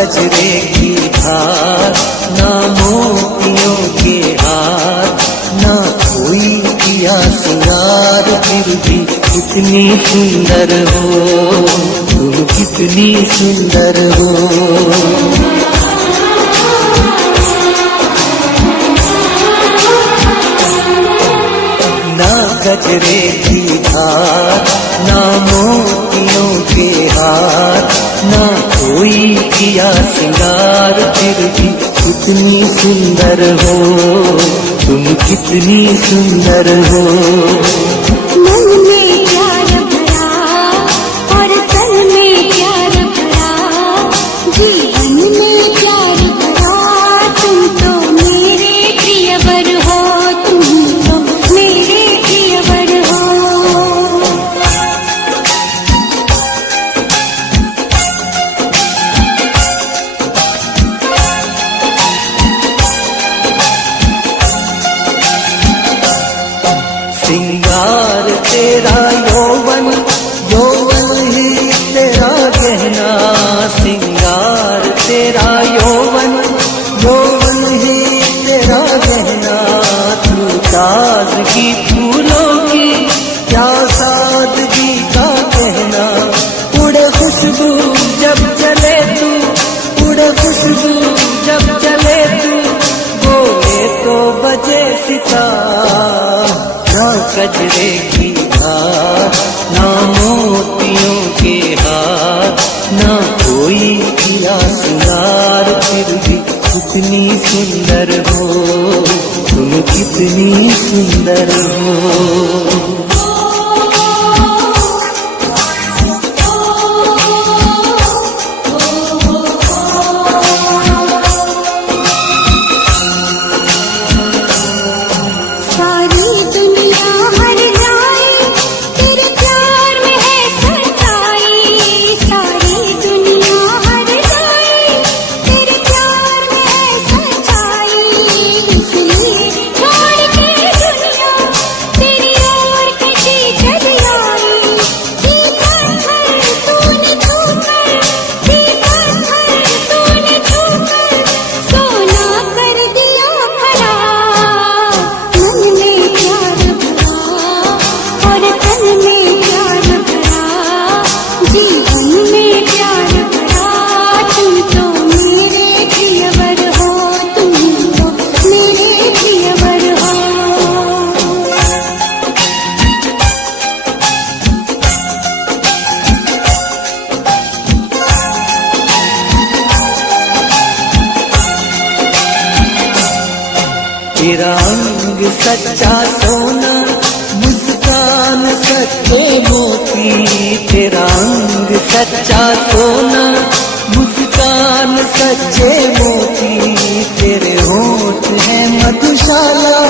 गजरे की धार, ना मोतियों के हार, ना कोई किया सिंगार, फिर भी कितनी सुंदर हो तुम, कितनी सुंदर हो। ना गजरे की धार, ना मोतियों के हार, ना कोई किया सिंगार, फिर भी कितनी सुंदर हो तुम, कितनी सुंदर हो। मन में प्यार भरा और तन में प्यार भरा, जीवन में प्यार भरा, तुम तो मेरे प्रियवर हो, तुम तो मेरे प्रियवर हो। सिंगार तेरा यौवन, यौवन ही तेरा गहना, सिंगार तेरा यौवन, यौवन ही तेरा गहना, तू ताजगी फूलों की क्या सादगी का कहना, उड़े खुशबू जब चले तू, उड़े खुशबू जब चले तू, बोले तो बजे सितार। ना गजरे की धार, ना मोतियों के हार, ना कोई किया सिंगार, फिर भी कितनी सुंदर हो तुम, कितनी सुंदर हो। तेरा अंग सच्चा सोना, मुस्कान सच्चे मोती, तेरा अंग सच्चा सोना, मुस्कान सच्चे मोती, तेरे होठ है मधुशाला,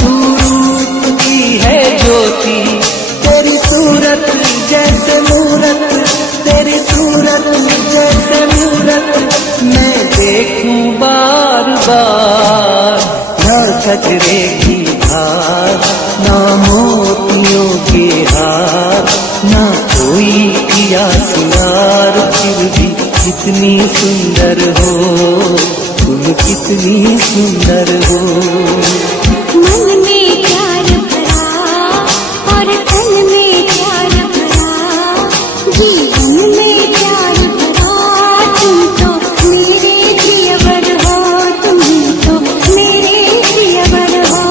तू रूप की है ज्योति, तेरी सूरत जैसे मूरत, तेरी सूरत जैसे मूरत, मैं देखूं बार बार। ना गजरे की धार, ना मोतियों के हार, ना कोई किया सिंगार, फिर भी कितनी सुंदर हो तुम, कितनी सुंदर हो। मन में प्यार भरा और तन में प्यार भरा, जीवन में प्यार भरा, तुम तो मेरे प्रियवर हो, तुम तो मेरे प्रियवर हो।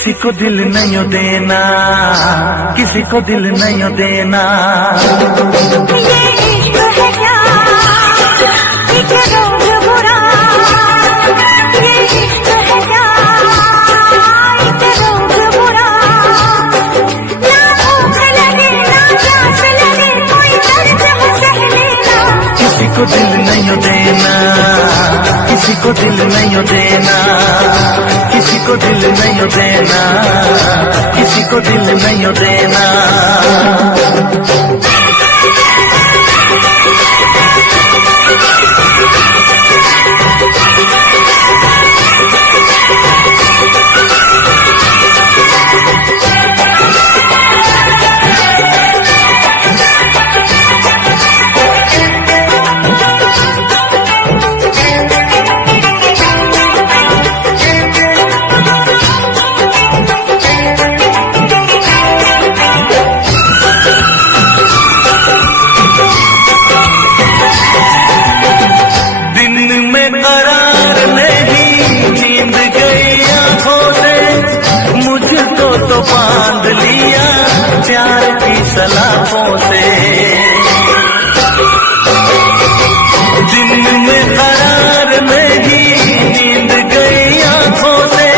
किसी को दिल नहीं देना, किसी को दिल नहीं देना। ये इश्क है क्या एक रोग बुरा, ये इश्क है क्या एक रोग बुरा। ना भूख लगे ना प्यास लगे कोई दर्द है सह लेना। किसी को दिल नहीं देना, किसी को दिल नहीं देना, किसी को दिल नहीं देना, किसी को दिल नहीं देना। बांध लिया प्यार की सलाखों से, दिन में करार नहीं नींद गई आंखों से,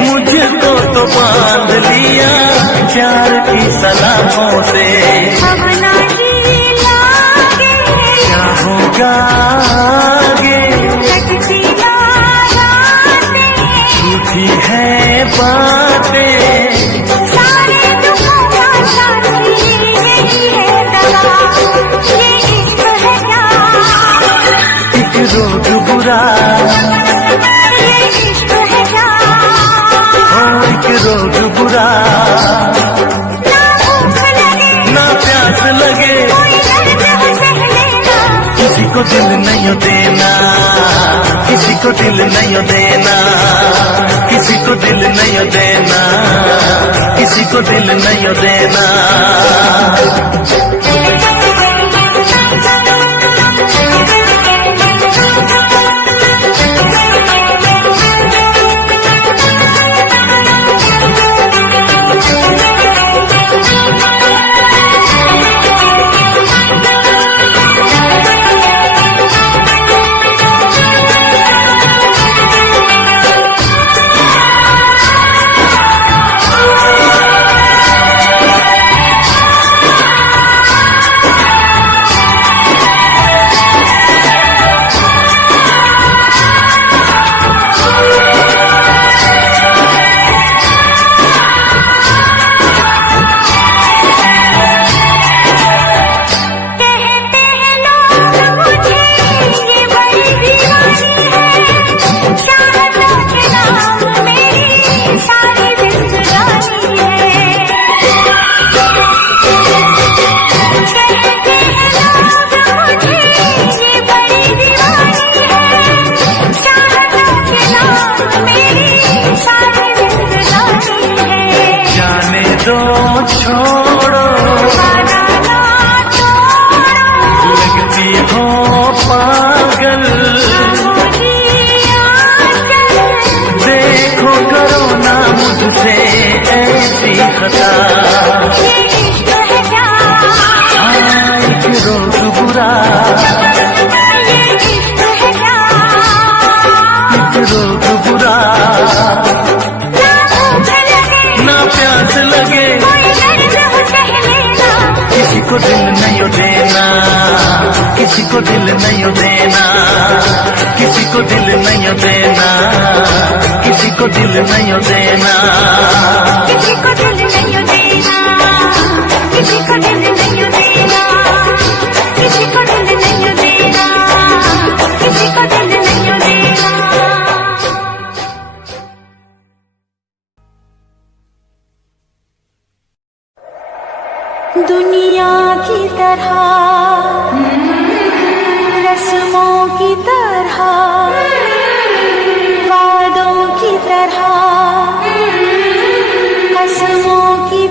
मुझको तो बांध लिया प्यार की सलाखों से। अब नहीं लागे क्या होगा आगे, कटती ना रातें, झूठी है बातें, सारे दुखों का साथी यही है दवा। ये इश्क है क्या एक रोग बुरा, ये इश्क है क्या एक रोग बुरा। ना भूख लगे ना प्यास लगे कोई दर्द है सह लेना। किसी को दिल नहीं देना, किसी को दिल नहीं देना, किसी को दिल नहीं देना, किसी को दिल नहीं देना। छोड़ो लगती हो पागल, देखो करो ना मुझसे ऐसी खता। एक रोग बुरा, एक रोग बुरा। ना प्यास लगे किसी को दिल नहीं देना, किसी को दिल नहीं देना, किसी को दिल नहीं देना, किसी को दिल नहीं देना, किसी को दिल नहीं देना, किसी को दिल नहीं देना, किसी को दिल नहीं देना, किसी को दिल नहीं देना। दुनिया की तरह रस्मों की तरह वादों की तरह कसमों की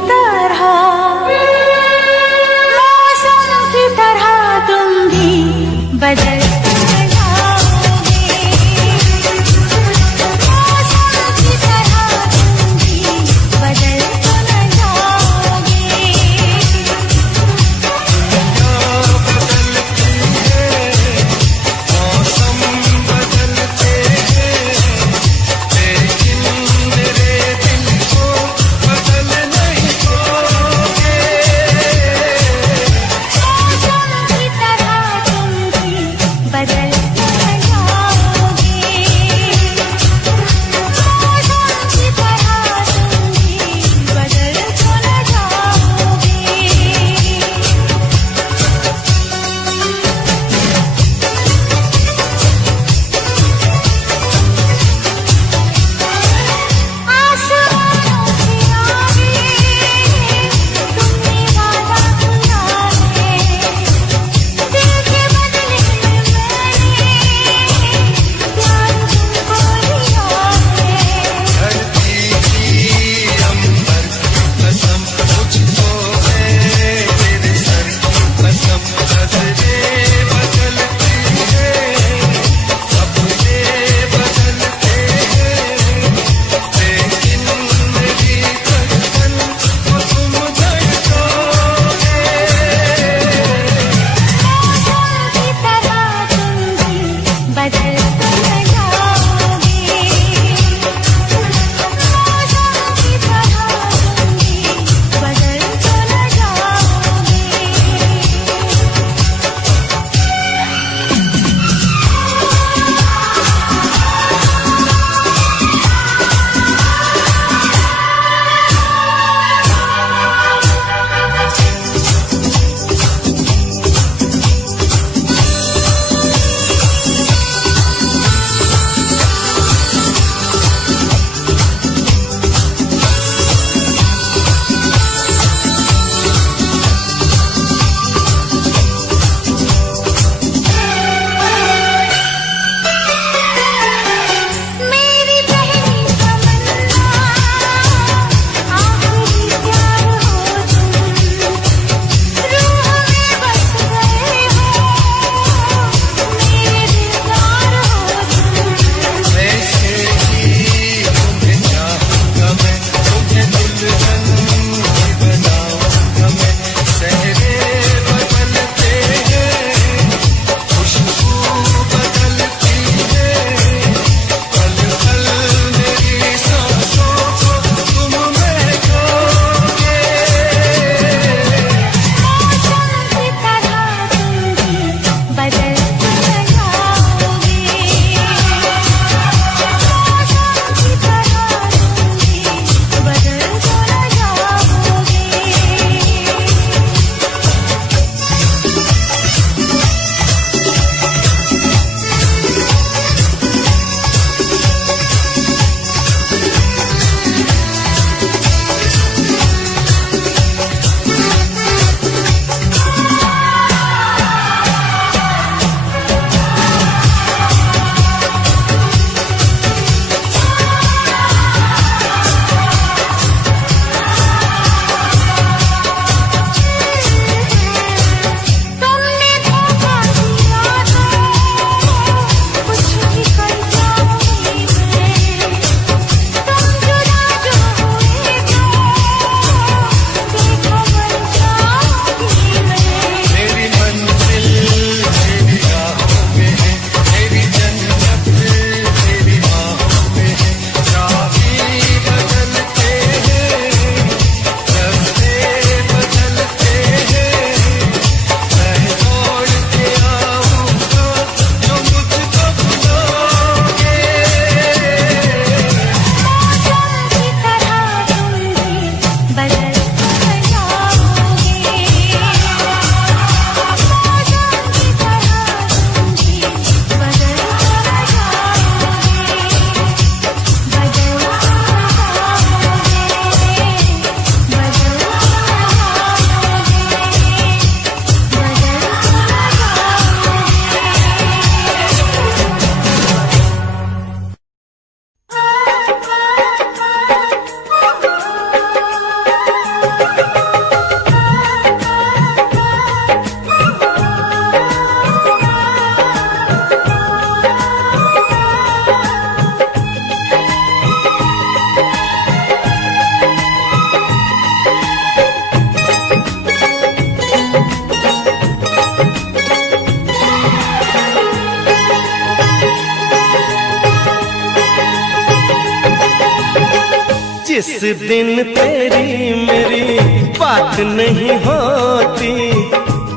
दिन तेरी मेरी बात नहीं होती,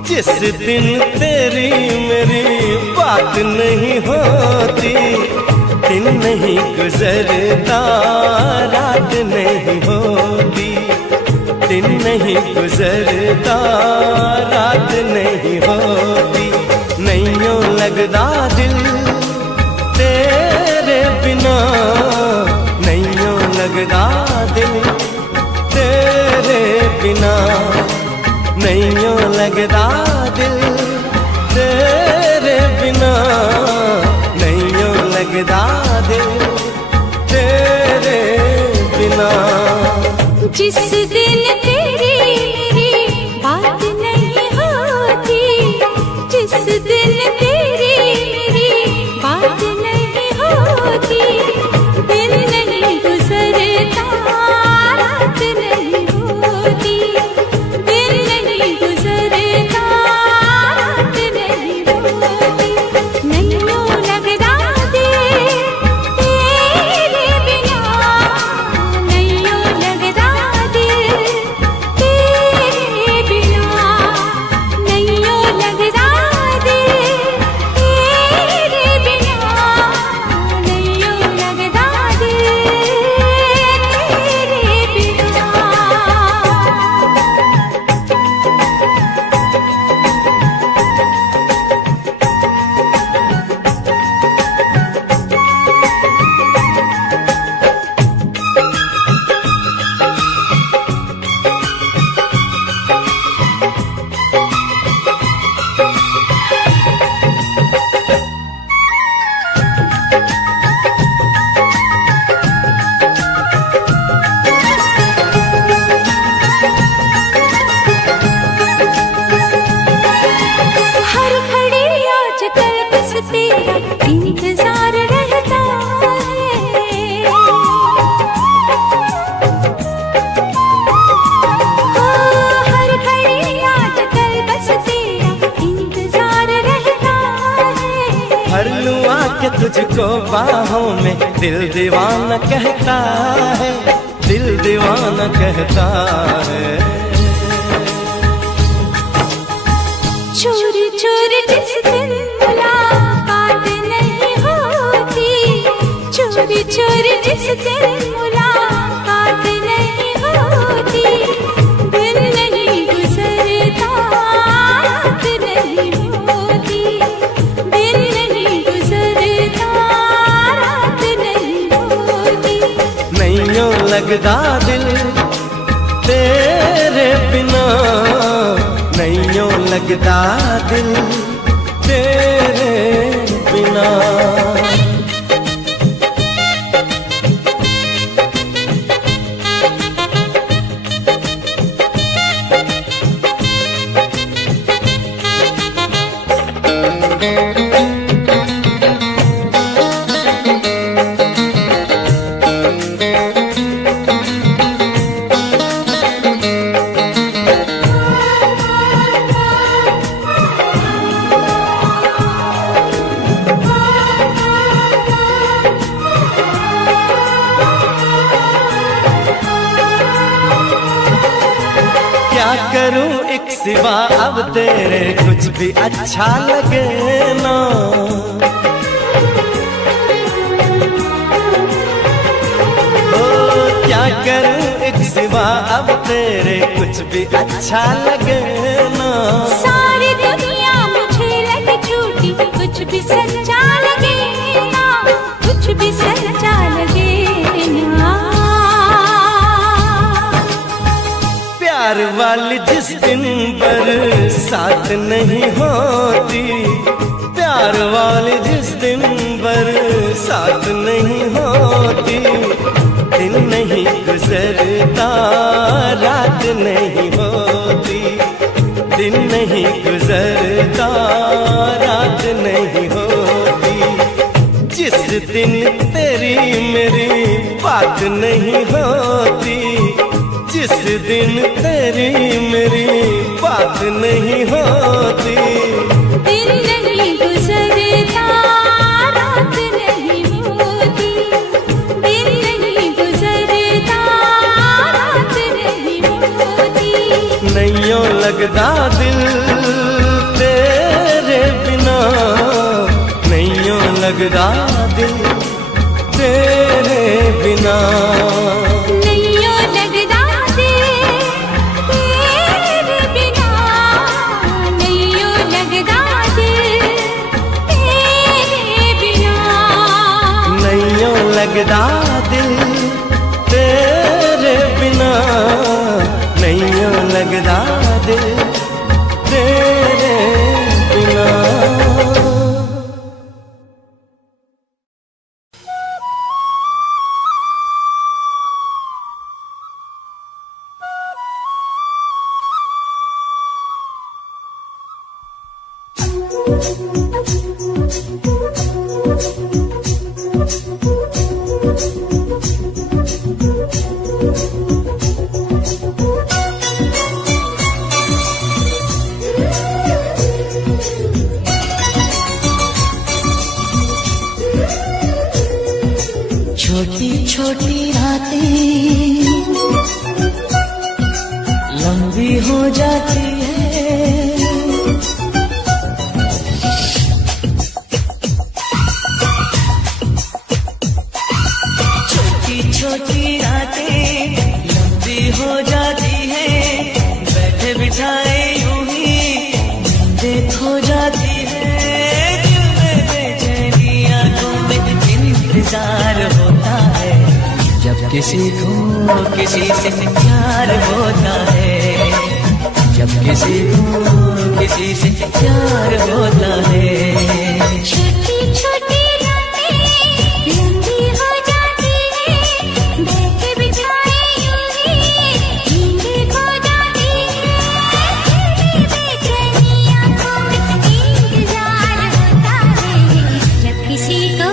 जिस दिन तेरी मेरी बात नहीं होती, दिन नहीं गुजरता रात नहीं होती, दिन नहीं गुजरता रात नहीं होती, नैयों लगदा दिल तेरे बिना, नैयों लगदा दिल तेरे बिना, नैयों लगदा दिल तेरे बिना, नैयों लगदा दिल तेरे बिना। जिस दिन तेरी मेरी बात नहीं होती, जिस दिन तेरी मेरी बात नहीं होती, दिन नहीं गुजरता रात नहीं होती, दिन नहीं गुजरता रात नहीं होती, नैयों लगदा दिल तेरे बिना, नैयों लगदा दिल तेरे बिना, नैयों लगदा दिल तेरे बिना, नैयों लगदा दिल तेरे बिना। हर घड़ी आजकल बस तेरा इंतजार रहता है, हर घड़ी आजकल बस तेरा इंतजार रहता है। भर लूं आके तुझको बाहों में, दिल दीवाना कहता है, दिल दीवाना कहता है। चोरी चोरी जिस दिन मुलाकात नहीं होती, चोरी चोरी जिस दिन मुलाकात नहीं होती, दिन नहीं गुजरता रात नहीं होती, दिन नहीं गुजरता रात नहीं होती, नैयों लगदा दिल तेरे बिना, नैयों लगदा दिल तेरे बिना। क्या करूं एक सिवा अब तेरे कुछ भी अच्छा लगे ना, ओ क्या करूं एक सिवा अब तेरे कुछ भी अच्छा लगे ना। सारी दुनिया मुझे लगे झूठी, कुछ भी सच्चा लगे ना, कुछ भी सच्चा लगे ना। प्यार वाली जिस दिन बरसात नहीं होती, प्यार वाली जिस दिन बरसात नहीं होती, दिन नहीं गुजरता रात नहीं होती, दिन नहीं गुजरता रात नहीं होती, जिस दिन तेरी मेरी बात नहीं होती, जिस दिन तेरी मेरी बात नहीं होती, दिन नहीं गुजरता रात नहीं होती, दिन नहीं गुजरता लगदा दिल तेरे बिना, नैयो लगदा दिल तेरे बिना, नैयो लगदा दिल तेरे बिना, नैयो लगदा दिल तेरे बिना, नैयो लगदा दिल तेरे बिना। छोटी छोटी रातें लंबी हो जाती है, छोटी छोटी रातें लंबी हो जाती है, बैठे बिठाए यूं ही नींदें खो जाती है, दिल में बेचैनी आंखों में इंतजार होता है, जब किसी को किसी से प्यार होता है, जब किसी को किसी से प्यार होता है। छोटी छोटी रातें लंबी हो जाती है, बैठे बिठाए यूं ही नींदें खो जाती है, बेचैनी आंखों में इंतजार होता है, जब किसी को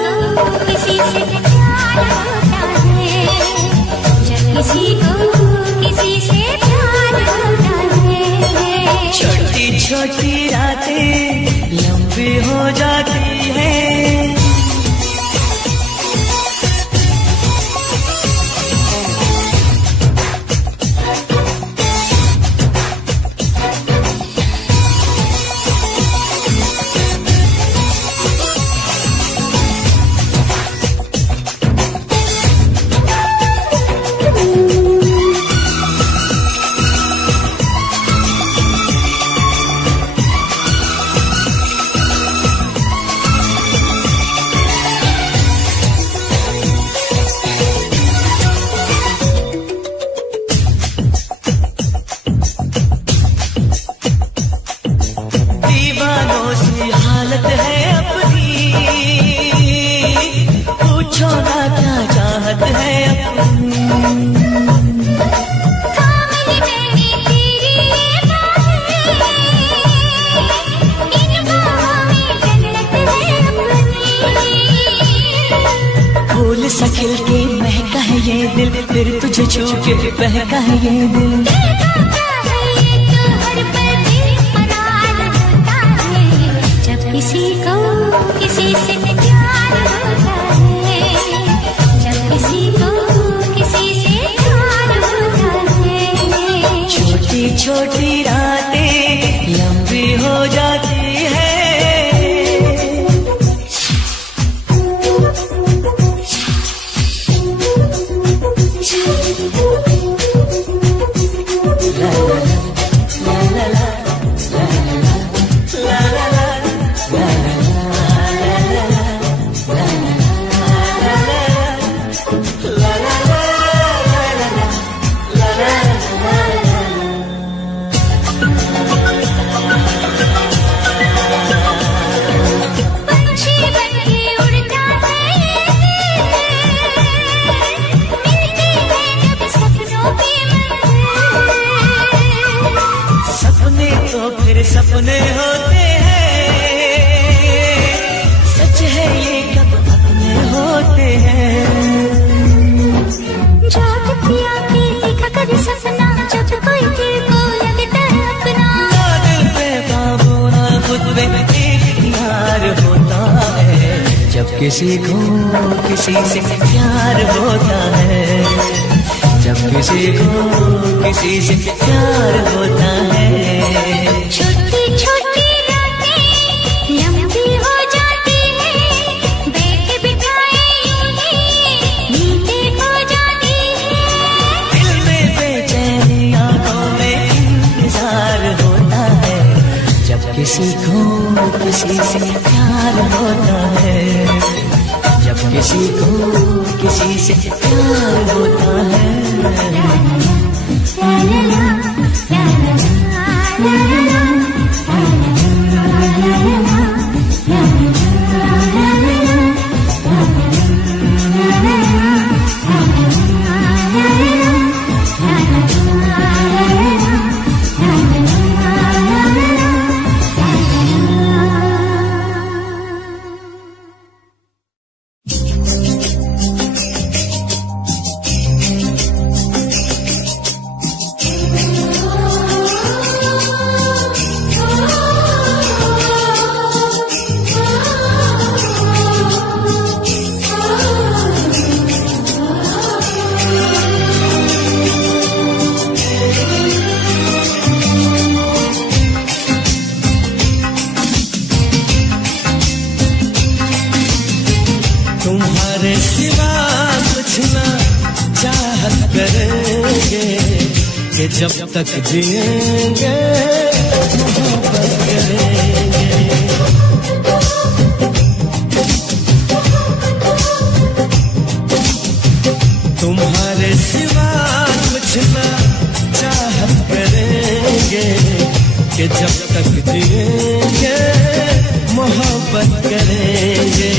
किसी से प्यार होता है, जब किसी को किसी से प्यार होता है। छोटी छोटी रातें लंबी हो जाती है, दीवानों सी हालत है अपनी, पूछो ना क्या चाहत है अपनी, कामिल मैंने तेरी ये बाहें, इन बाहों में जन्नत है अपनी, फूल सा खिल के महका है ये दिल, फिर तुझे छू के बहका है ये दिल, देखा क्या है ये तो हर पल बेकरार होता है, जब किसी को किसी से प्यार होता है, जब किसी को किसी से प्यार होता है। छोटी छोटी रातें लंबी हो जाती है, पंछी बनके उड़ता है ये दिल, मिलती है जब सपनों की मंजिल, सपने तो फिर सपने होते हैं, सच है ये कब अपने होते हैं, जागती आंखें देखा कर सपना, जब कोई दिल को लगता है अपना, दिल पे काबू ना खुद पे इख्तियार होता है, जब किसी को किसी से प्यार होता है, जब किसी को किसी से प्यार होता है। छोटी छोटी रातें लंबी हो जाती है, किसी से प्यार होता है, जब किसी को किसी से प्यार होता है। तुम्हारे सिवा कुछ ना चाहत करेंगे कि जब तक जिएंगे मोहब्बत करेंगे। तुम्हारे सिवा कुछ ना चाहत करेंगे कि जब तक जिएंगे मोहब्बत करेंगे।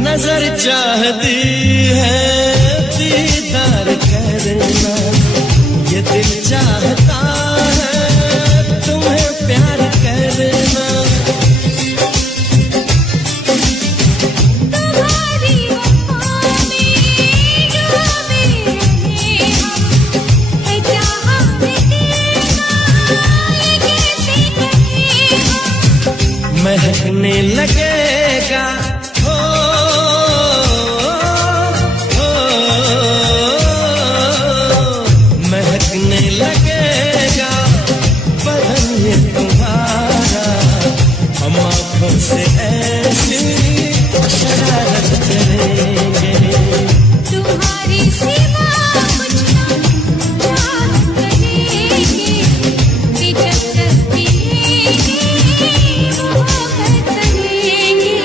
नजर चाहती है दीदार करना, ये दिल चाहता है तुम्हें प्यार करना। तुम्हारी वफा में डूबे रहे हम, है जहाँ में देखा ये कैसे कहे हम। महकने लगेगा महकने लगेगा बदन ये तुम्हारा, हम आँखों से ऐसी शरारत करेंगे। तुम्हारी सिवा कुछ ना चाहत करेंगे कि जब तक जिएंगे मोहब्बत करेंगे।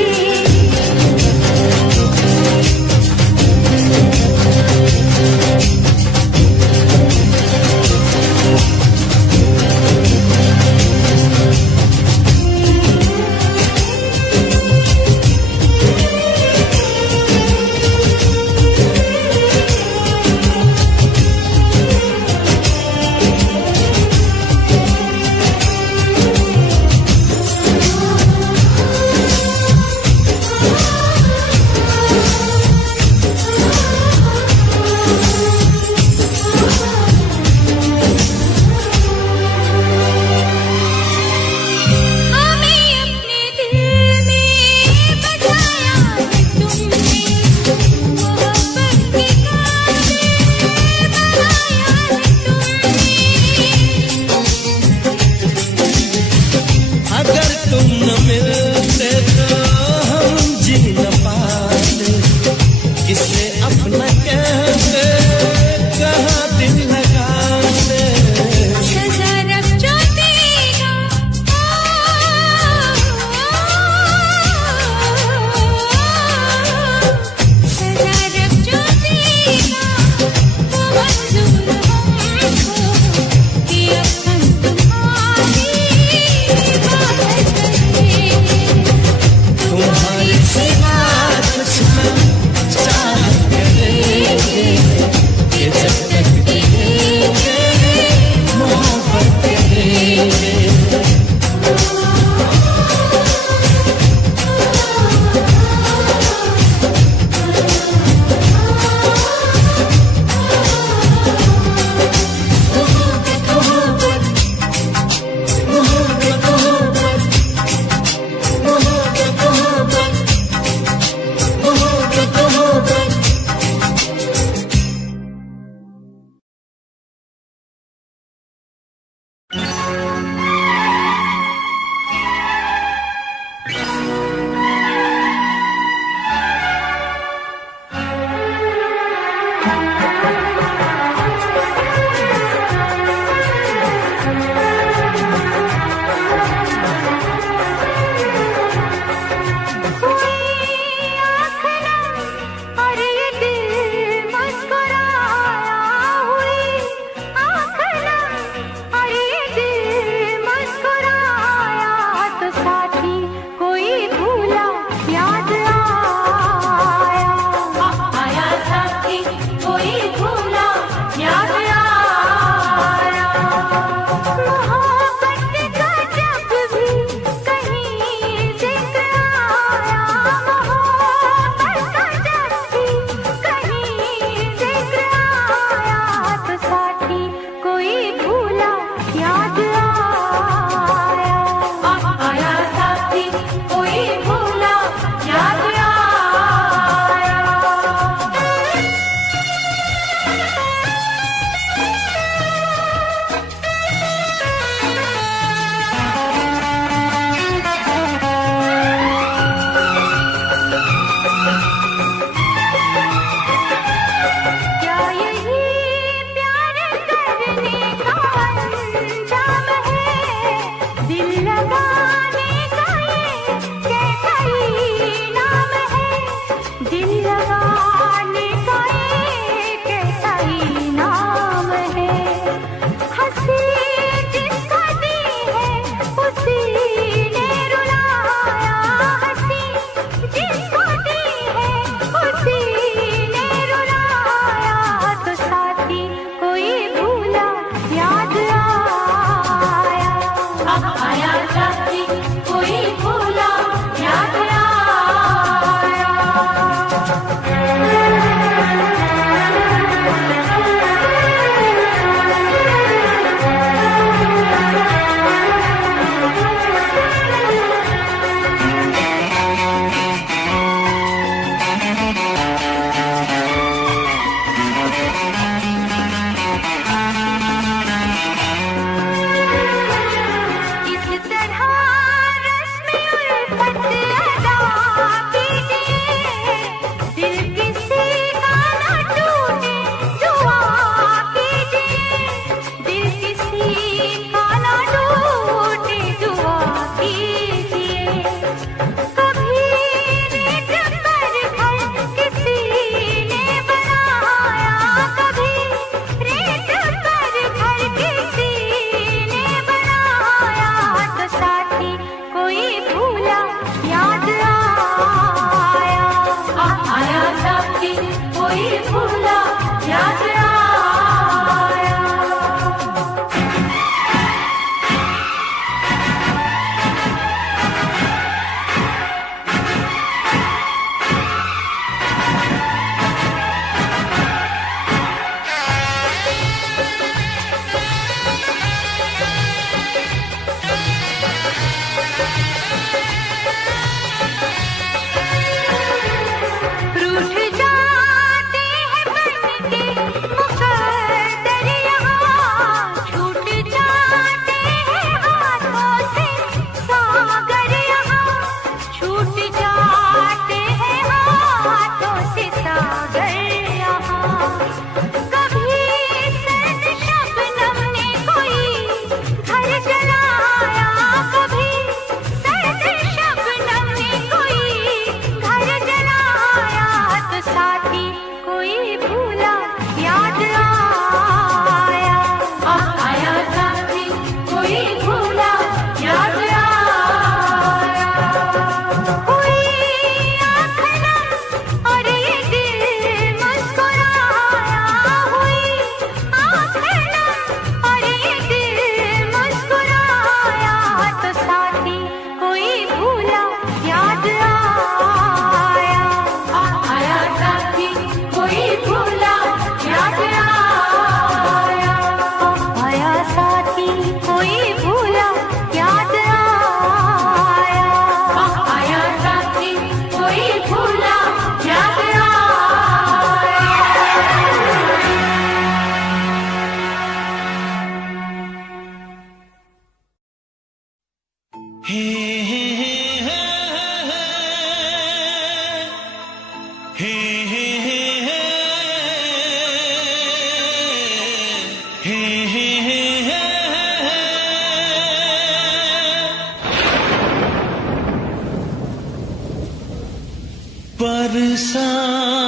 बरसात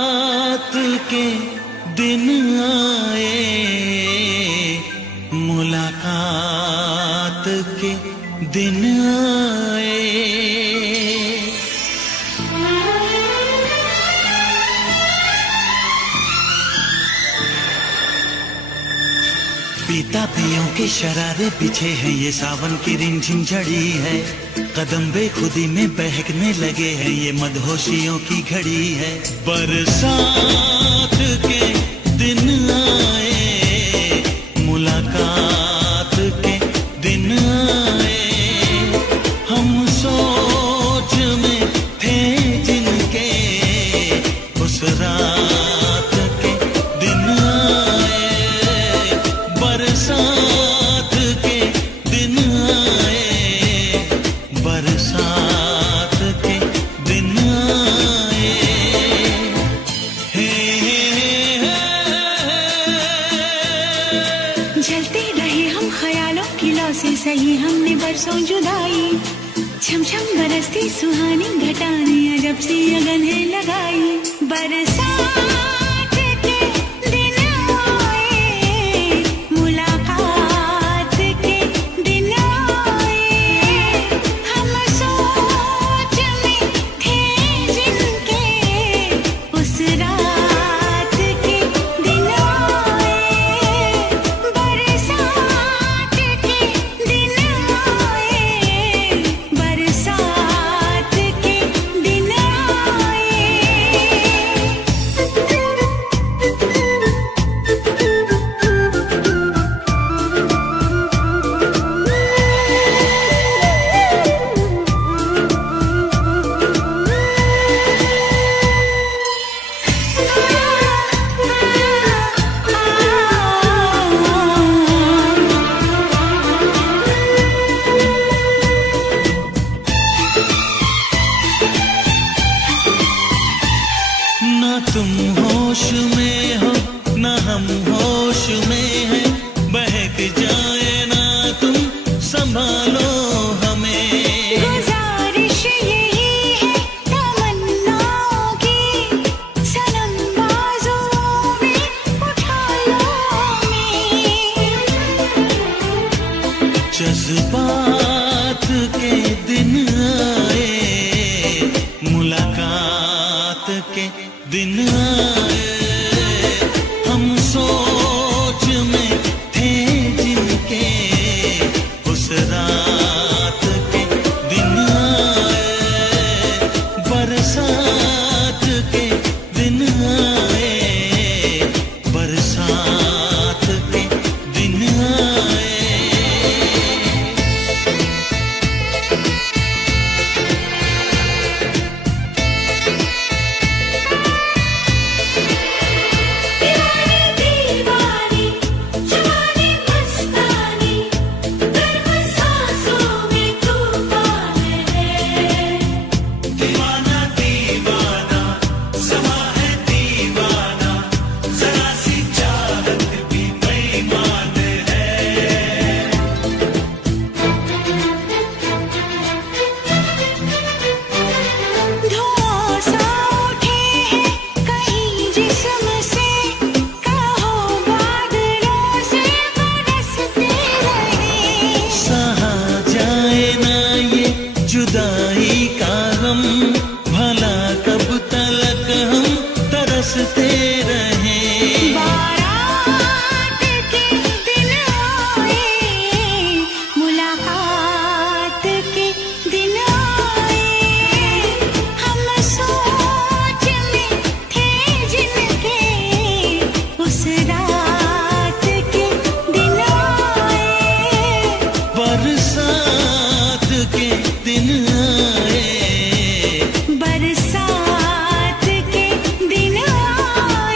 के दिन आए, मुलाकात के दिन आए। पीता पियों के शरारे पीछे हैं, ये सावन की रिमझिम झड़ी है। कदम बेखुदी में बहकने लगे हैं, ये मदहोशियों की घड़ी है। बरसात के दिन आए, मुलाकात के दिन आए। हम सोच में थे जिनके, उस रात के दिन आए। बरसात के दिन आए, बरसात के दिन आए। हे जलते रहे हम ख्यालों की लौ से, सही हमने बरसों जुदाई। छम छम बरसती सुहानी घटाने, अजब सी अगन है लगाई। बरसात के दिन आए, मुलाकात के दिन आए। हम सोच में थे जिनके, उस रात के दिन आए। बरसात के दिन आए, बरसात के दिन आए। ना तुम होश में हो, ना हम होश में हैं। बहक जाए ना तुम, संभालो हमें। गुजारिश यही है तमन्नाओं की, सनम बाजुओं में उठा लो हमें। जज्बात के दिन आए, मुलाकात के दिन आए। हम सोच में थे जिनके, उस रात के दिन आए। बरसात के दिन आए, बरसात के दिन आए। दीवानी जवानी मस्तानी, गर्म सांसों में तूफान है। दीवाना दीवाना समा है दीवाना, जरा सी चाहत भी बेईमान है। धुआं सा उठे हैं कहीं जिस्म से, कहो बादलों से बरसते रहे। सहा जाए ना ये जुदाई का गम, भला कब तलक हम तरसते रहे। बारात के दिन आए, मुलाकात के दिन आए। हम सोच में थे जिनके, उस रात के दिन आए। बरसात के दिन आए, बरसात के दिन आए।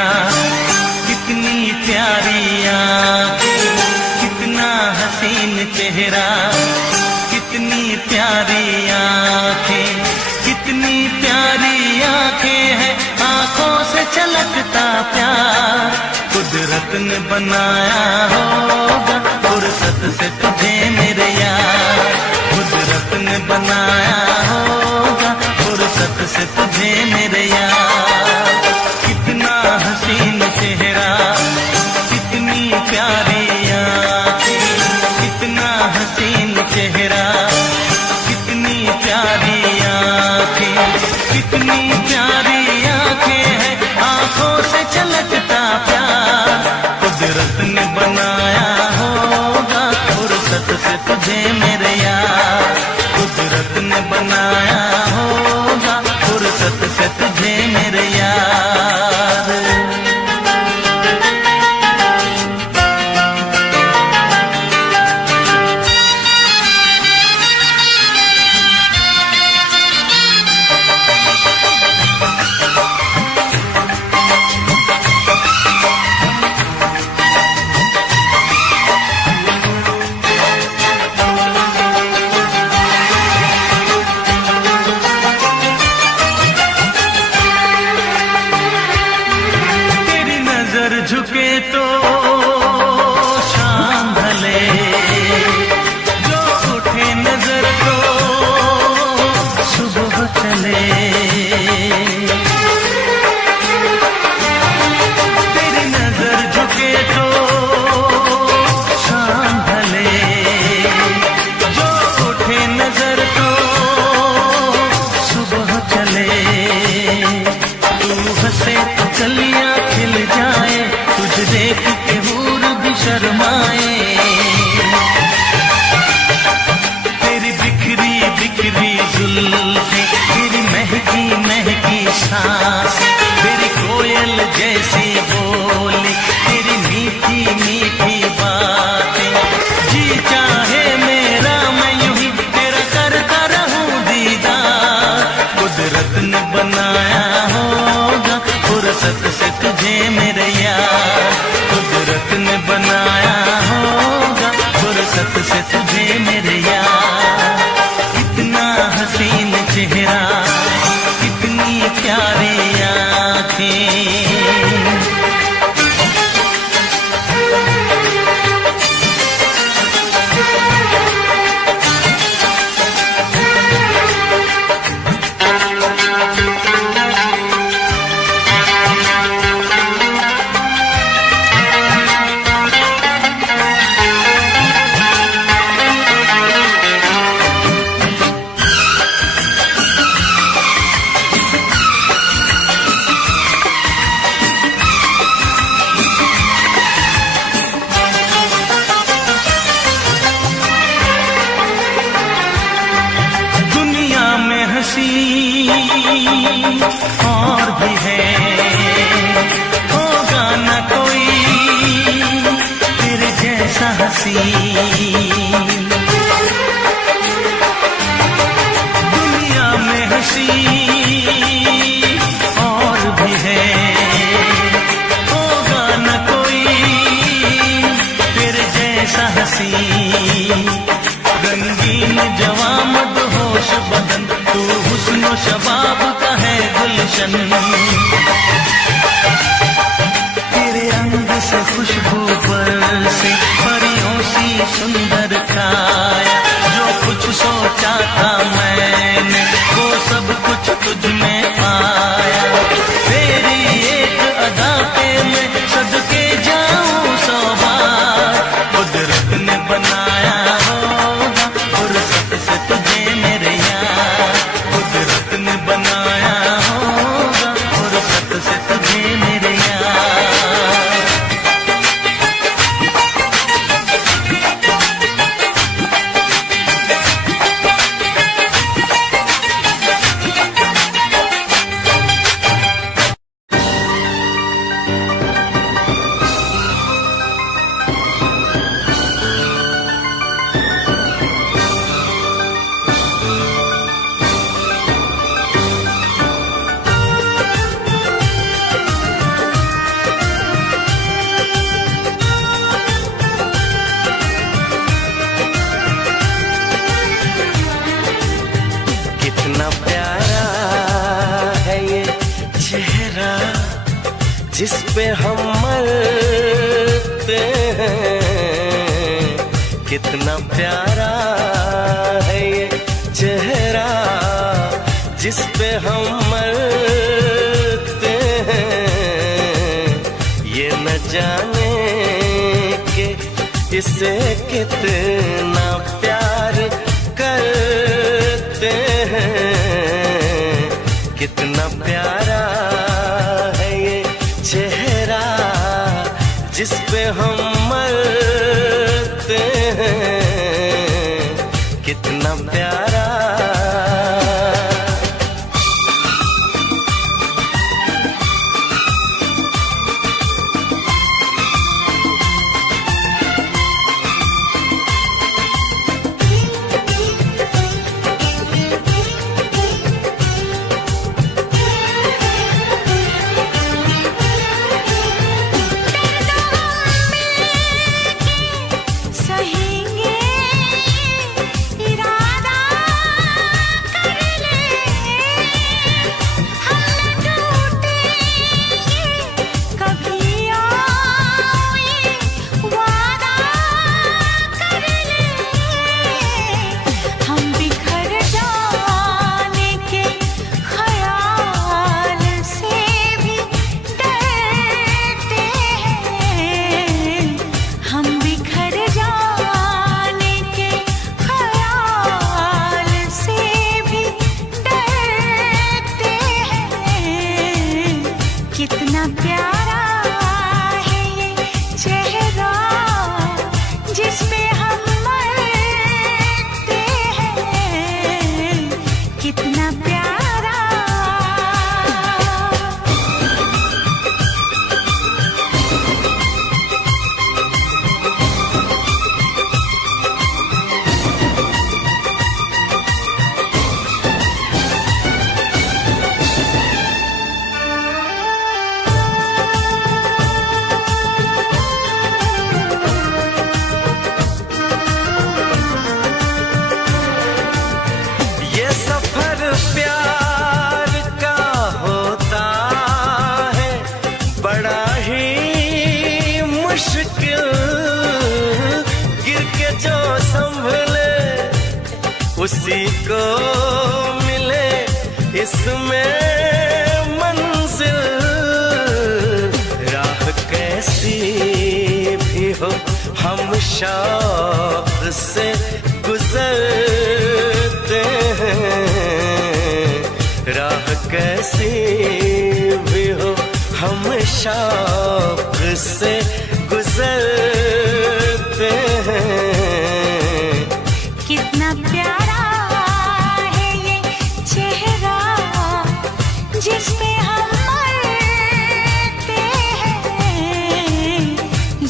चेहरा, कितनी प्यारी आँखें, कितना हसीन चेहरा, कितनी प्यारी आँखें, कितनी प्यारी आँखें हैं, आँखों से छलकता प्यार कुदरत ने बनाया होगा फुर्सत से तुझे मेरे यार, कुदरत ने बनाया होगा फुर्सत से तुझे मेरे यार। कितना हसीन चेहरा, कितनी प्यारी आँखें, कितना हसीन चेहरा, कितनी प्यारी आँखें, कितनी प्यारी आँखें हैं, आँखों से छलकता प्यार कुदरत ने बनाया होगा फुर्सत से तुझे मेरे यार, कुदरत ने बनाया होगा फुर्सत से तुझे मेरे यार। झुके तो शाम ढले, जो उठे नजर तो सुबह चले, तेरी नजर झुके तो शाम ढले, जो उठे नजर तो सुबह चले, तू हंसे तो कलियां खिल जाए, तुझे देख के हूर भी शर्माए, तेरी बिखरी बिखरी जुल्फें, तेरी महकी महकी सांस, तेरी कोयल जैसी बोली, तेरी मीठी मीठी बातें, जी चाहे मेरा मैं यूं ही तेरा करता रहूं दीदार, कुदरत ने बनाया होगा फुर्सत से तुझे मेरे यार, कुदरत ने बनाया होगा फुर्सत से तुझे मेरे यार। कितना हसीन चेहरा, कितनी प्यारी आँखें, और भी है, होगा न कोई तेरे जैसा हंसी, दुनिया में हंसी और भी है, होगा न कोई तेरे जैसा हंसी, रंगीन जवां मदहोश बदन, तू हुस्न शबाब का है गुलशन, तेरे रंग से खुशबू बरसे, परियों सी जिस पे हम मरते हैं। कितना प्यारा है ये चेहरा जिस पे हम मरते हैं। ये न जाने के इसे कितना प्यार करते हैं। कितना प्यारा है ये चेहरा जिस पे हम मरते हैं। कितना प्यारा। कितना प्यारा है ये चेहरा जिस पे हम मरते हैं। कितना प्यारा। प्यार का होता है बड़ा ही मुश्किल। गिर के जो संभले उसी को मिले इसमें मंजिल। राह कैसी भी हो हम शौक से गुजरते हैं। राह कैसी भी हो हम शौक से गुजरते हैं। कितना प्यारा है ये चेहरा जिस पे हम मरते हैं।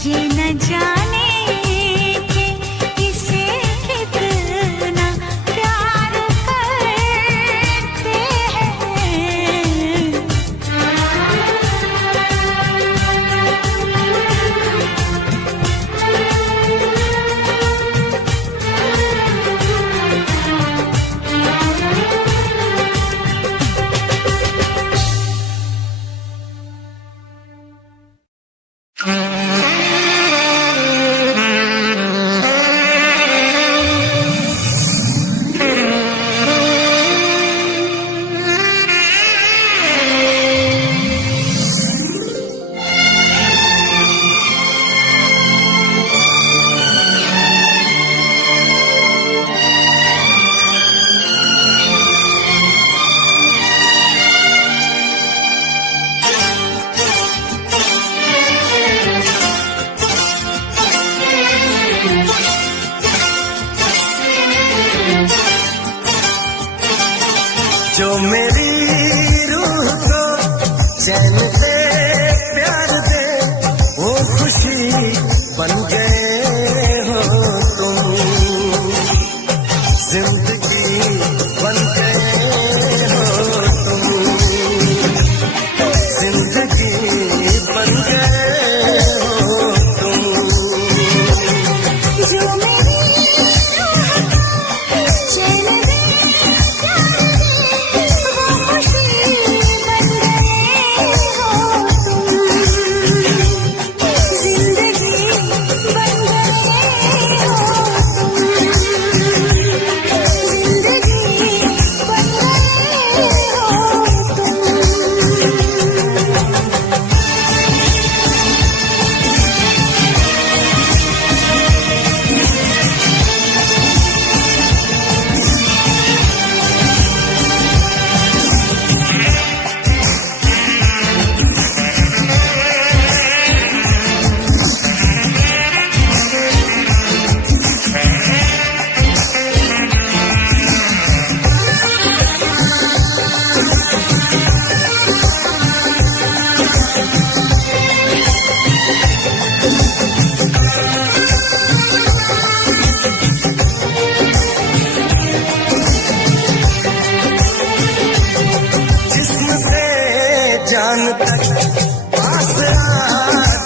ये न जाने कि इसे कितना प्यार करते हैं। जो मेरी रूह को चैन दे प्यार दे वो खुशी बन गए हो तुम। जिंदगी बन गए हो तुम। जिंदगी बन गए हो तुम। जो मेरी चैन दे वो खुशी बन गए हो तुम।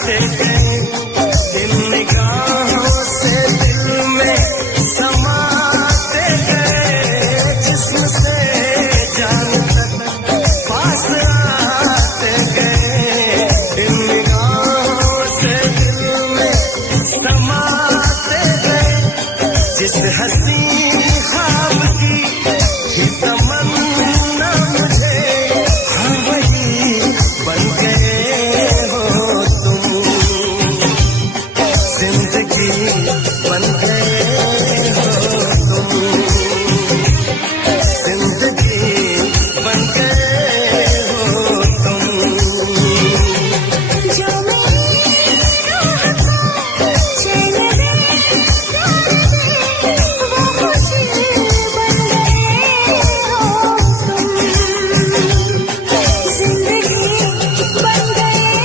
आते गए, इन निगाहों से दिल में समाते गए, जिस्म से जान तक पास आते गए, इन निगाहों से दिल में समाते गए, जिस हसी ख्वाब की ही तमन्ना मुझे, हाँ वही बन गए हो तुम, जिंदगी बन गए हो तुम, जिंदगी बन गए हो तुम। जो मेरी रूह को चैन दे, प्यार दे, वो खुशी बन गए हो तुम, जिंदगी बन गए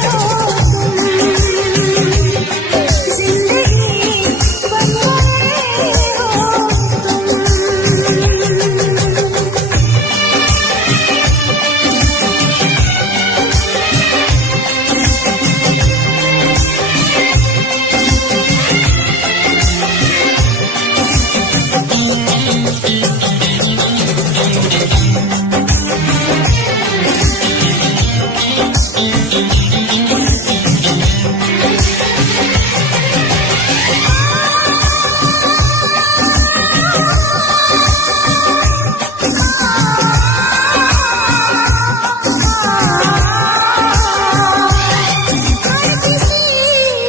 हो तुम, जिंदगी बन गए हो तुम।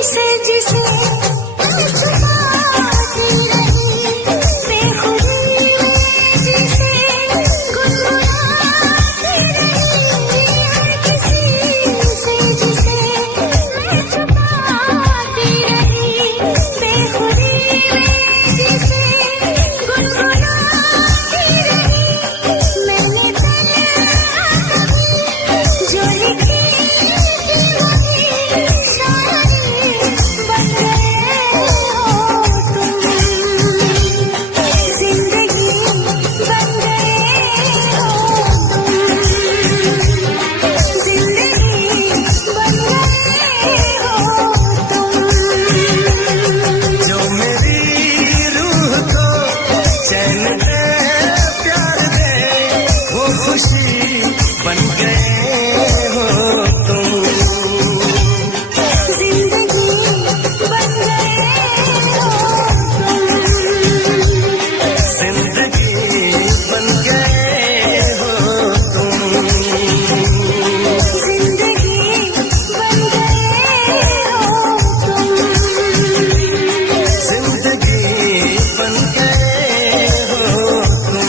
से जिसे छुपाती रही, बेखुदी में जिसे गुनगुनाती रही, हर किसी से जिसे मैं छुपाती रही, बेखुदी में जिसे गुनगुनाती रही, मैंने तन्हा कभी जो लिखी थी वही शायरी बन गए हो तुम, जिंदगी बन गए हो तुम, जिंदगी बन गए हो तुम। जो मेरी रूह को चैन दे, प्यार दे, वो खुशी बन गए हो तुम, जिंदगी बन गए हो तुम, जिंदगी बन गए हो तुम, जिंदगी बन गए हो तुम। जिंदगी बन गए हो तुम।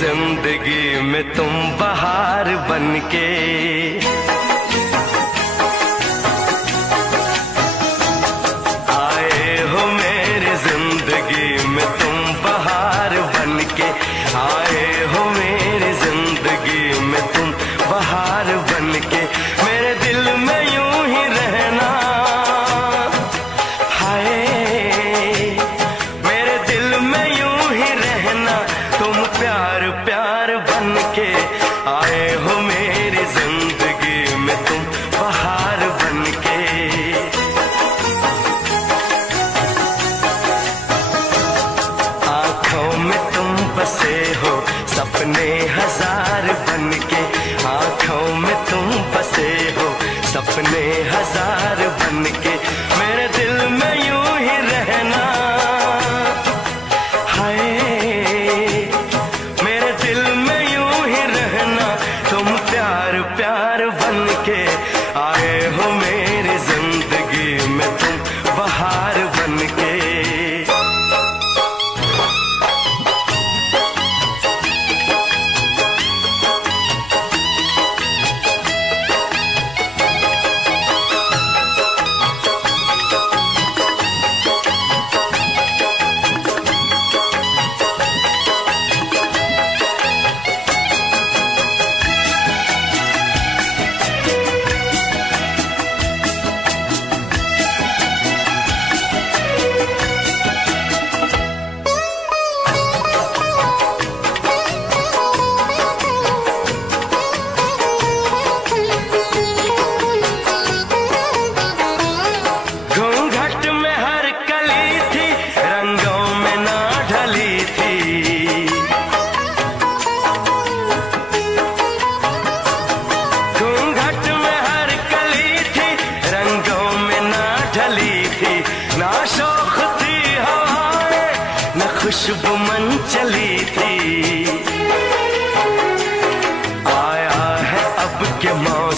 जिंदगी में तुम बहार बनके, आए हो मेरी जिंदगी में तुम बहार बनके, आए हो मेरी जिंदगी में तुम बहार बनके, मेरे दिल में यूं ही रहना, हाय मेरे दिल में यूं ही रहना, तुम प्यार प्यार बनके, आए हो मेरी जिंदगी में तुम बहार बनके। आंखों में तुम बसे हो सपने हजार बनके, आंखों में तुम बसे हो सपने हजार बनके, मेरे दिल में यूं ही रहना, हाय मेरे दिल में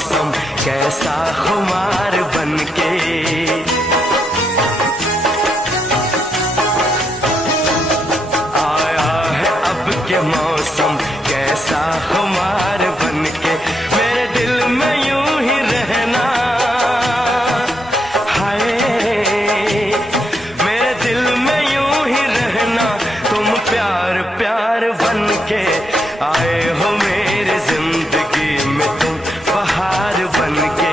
मौसम कैसा खुमार बनके, आया है अब के मौसम कैसा खुमार बनके, मेरे दिल में यूं ही रहना, हाय मेरे दिल में यूं ही रहना, तुम प्यार प्यार बनके आए हो मेरी जिंदगी में, तुम बहार बनके।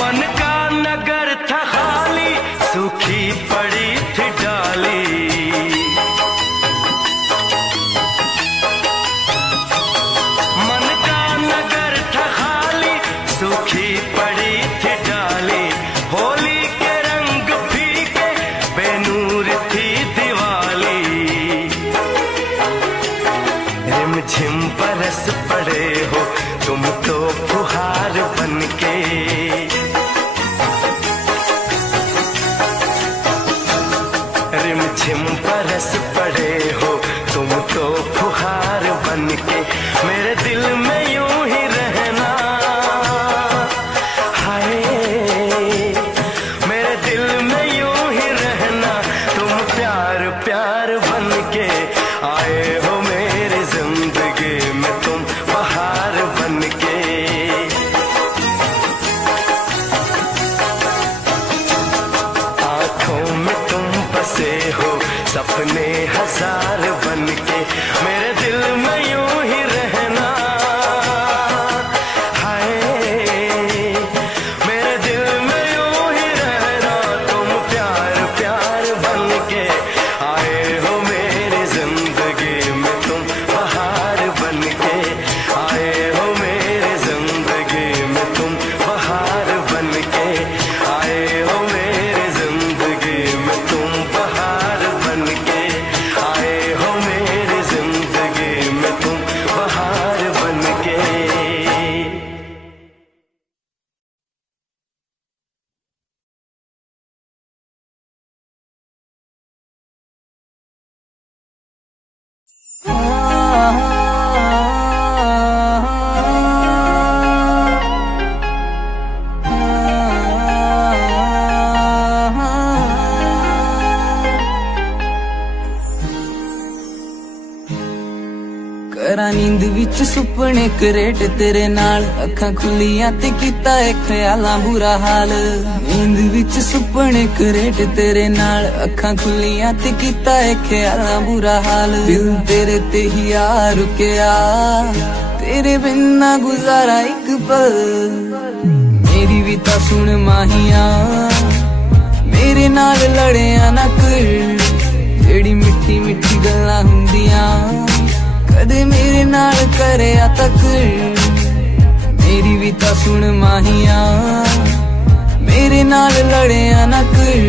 मन का नगर था खाली, सूखी पड़ी थी डाली, मन का नगर था खाली, सूखी पड़ी थी डाली, होली के रंग फीके बेनूर थी दिवाली, रिमझिम बरस पड़े हो तुम तो फुहार बनके, रिमझिम बरस पड़े हो तुम तो फुहार बनके, मेरे दिल में यूं ही रहना, हाय मेरे दिल में यूं ही रहना, तुम प्यार प्यार बनके आए हो मेरी जिंदगी में, तुम बहार बनके। आंखों में तुम बसे हो सपने हजार बनके, मेरे दिल में यूं ही रहना, हाय मेरे दिल में यूं ही रहना, तुम प्यार प्यार बनके आए हो मेरी जिंदगी में, तुम बहार बनके आए हो मेरी जिंदगी में, तुम बहार बनके आए हो मेरी जिंदगी में, तुम बहार बनके आए हो मेरी जिंदगी में, तुम बहार बनके। करा नींद विच सुपने करेट तेरे नाल, अखां खुलियां ते कीता है ख्यालां बुरा हाल, नींद विच सुपने करेट तेरे नाल, अखां खुलियां ते कीता है ख्यालां बुरा हाल, दिल तेरे ते ही आ रुकिया, तेरे बिन ना गुजारा एक पल, मेरी भी तां सुन माहिया, मेरे नाल लड़िया ना कर, जेड़ी मिठी मिठी गल्लां हुंदियां कदे मेरे नाल करया तक, मेरी भी तां सुन माहिया, मेरे नाल लड़िया ना कर,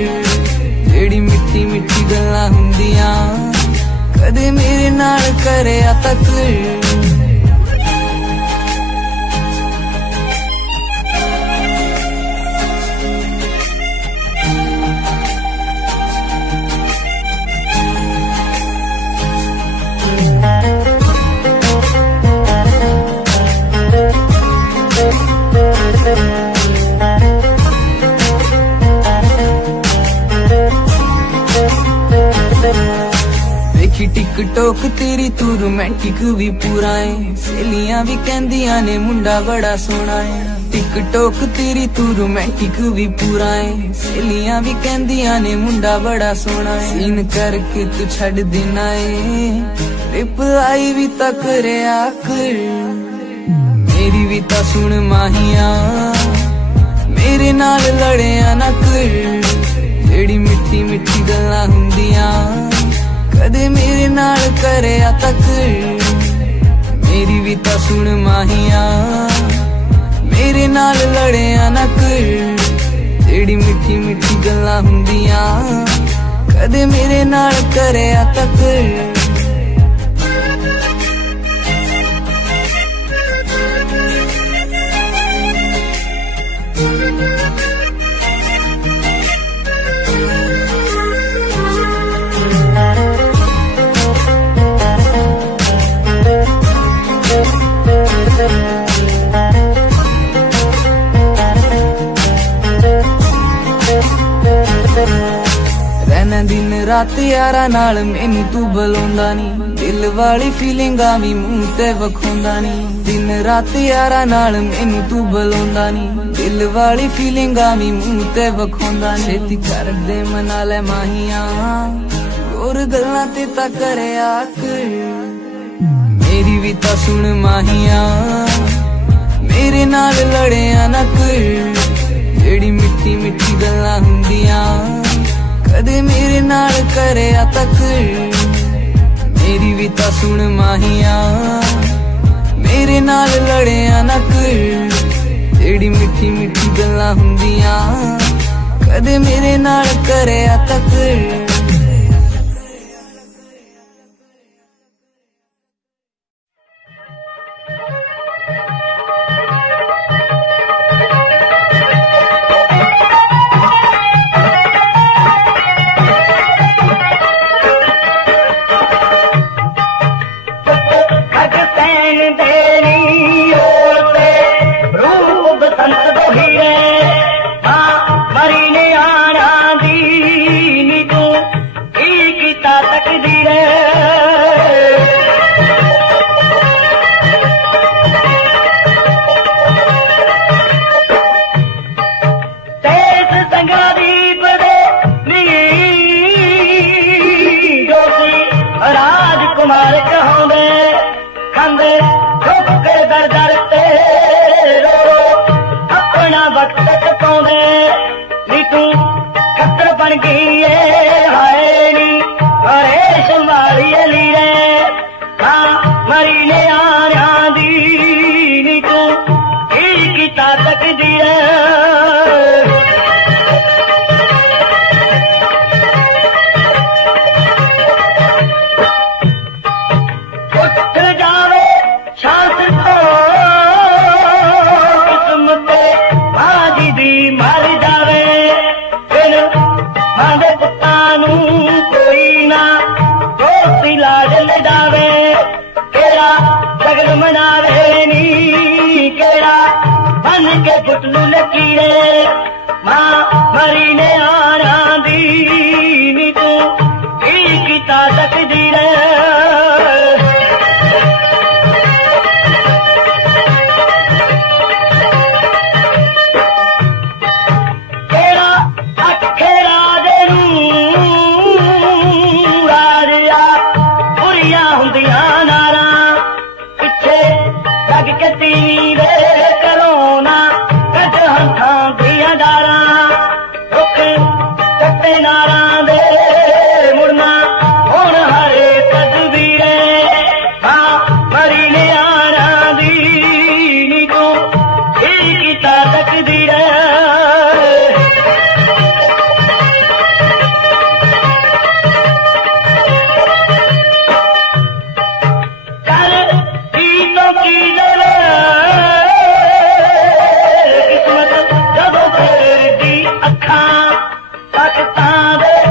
जेड़ी मिठी मिठी गल्लां हुंदियां कदे मेरे नाल करया तक। देखी टिकटॉक तेरी तू रोमांटिक भी पूरा है, सहेलियां भी कहंदियां ने मुंडा बड़ा सोहना है, टिकटॉक तेरी तू रोमांटिक भी पूरा है, सहेलियां भी कहंदियां ने मुंडा बड़ा सोहना है, सीन करके तू छड़ देना है, रिप्लाई भी तक रिया कर, मेरी भी ता सुन माहिया, मेरे नाल लड़िया ना कर, जेड़ी मिठी मिठी गल्लां हुंदियां कदे मेरे नाल करिया तक मेरी भी तां सुन माहिया मेरे नाल लड़िया ना कर जेड़ी मिठी मिठी गल्लां हुंदियां कदे मेरे नाल करिया तक रहना दिन रात यारा नाल मैनू तू बुलाउंदा नी दिल वाली फीलिंगा भी मूंह ते वखाउंदा नी दिन रात यारा नाल मैनू तू बुलाउंदा नी दिल वाली फीलिंगा भी मूंह ते वखाउंदा नी छेती कर दे मना ले माहिया और गल्लां ते ता करिया कर मेरी भी ता सुन माहिया मेरे नाल लड़िया ना कर जेड़ी मिठी मिठी गल्लां हुंदियां कदे मेरे नाल करिया तक मेरी भी ता सुन माहिया मेरे नाल लड़िया ना कर जेड़ी मिठी मिठी गल्लां हुंदियां कदे मेरे नाल करिया तक पाकिस्तान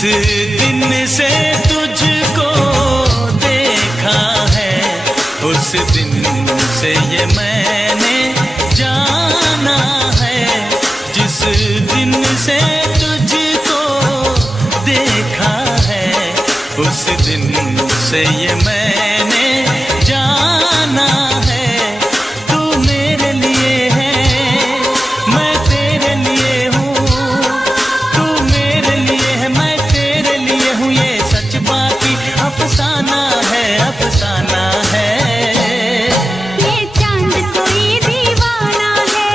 दिन से तुझको देखा है, उस दिन से ये मैंने जाना है। जिस दिन से तुझको देखा है, उस दिन से ये मैंने जाना है। तू मेरे लिए है, मैं तेरे लिए हूँ। तू मेरे लिए है, मैं तेरे लिए हूँ। ये सच बाकी अफसाना है, अफसाना है। ये चांद कोई दीवाना है,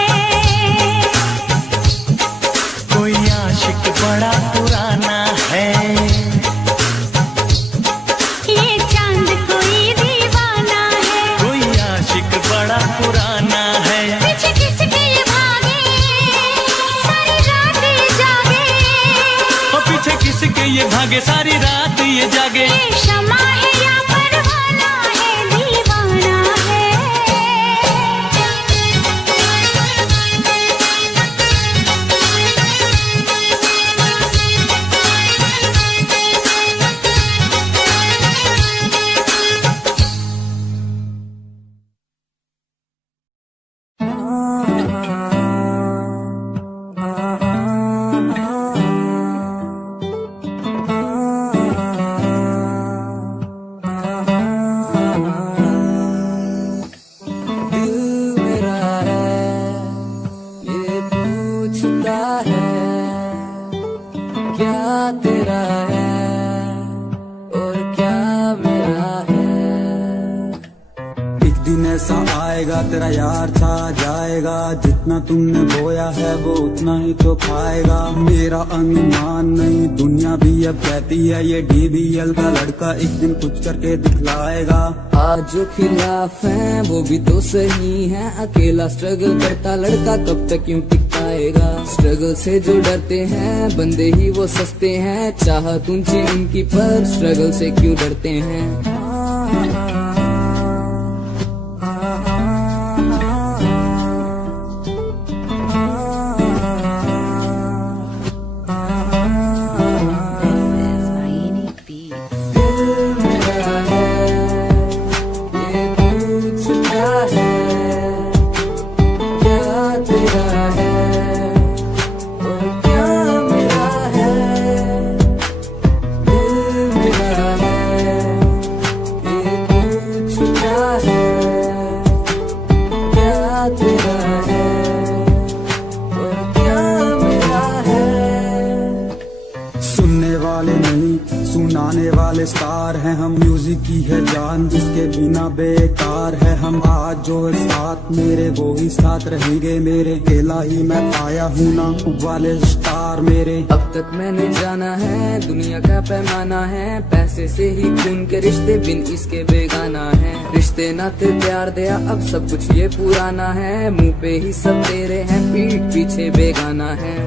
कोई आशिक बड़ा पुराना है। ये चांद कोई दीवाना है, कोई आशिक बड़ा पुराना है। पीछे किसके ये भागे, सारी रात ये जागे। और पीछे किसके ये भागे, सारी रात ये जागे। ये शमा है या परवाना है, दीवाना है। दिल मेरा है, ये पूछता है क्या तेरा है और क्या मेरा है। एक दिन ऐसा आएगा तेरा यार छा जाएगा, जितना तुमने बोया है वो उतना ही तो खाएगा। मेरा अनुमान नहीं दुनिया भी अब कहती है, ये DBL का लड़का एक दिन कुछ करके दिखलाएगा। आज जो खिलाफ हैं वो भी तो सही हैं, अकेला स्ट्रगल करता लड़का कब तक यूं टिक पाएगा। स्ट्रगल से जो डरते हैं बंदे ही वो सस्ते हैं, चाहत ऊंची उनकी पर स्ट्रगल से क्यों डरते हैं। सुनने वाले नहीं सुनाने वाले स्टार हैं हम, म्यूजिक की है जान जिसके बिना बेकार है हम। आज जो है साथ मेरे वो ही साथ रहेंगे मेरे, अकेला ही मैं आया हूँ ना वाले स्टार मेरे। अब तक मैंने जाना है दुनिया का पैमाना है, पैसे से ही खून के रिश्ते बिन इसके बेगाना है। रिश्ते नाते प्यार दिया अब सब कुछ ये पुराना है, मुंह पे ही सब तेरे हैं पीठ पीछे बेगाना है।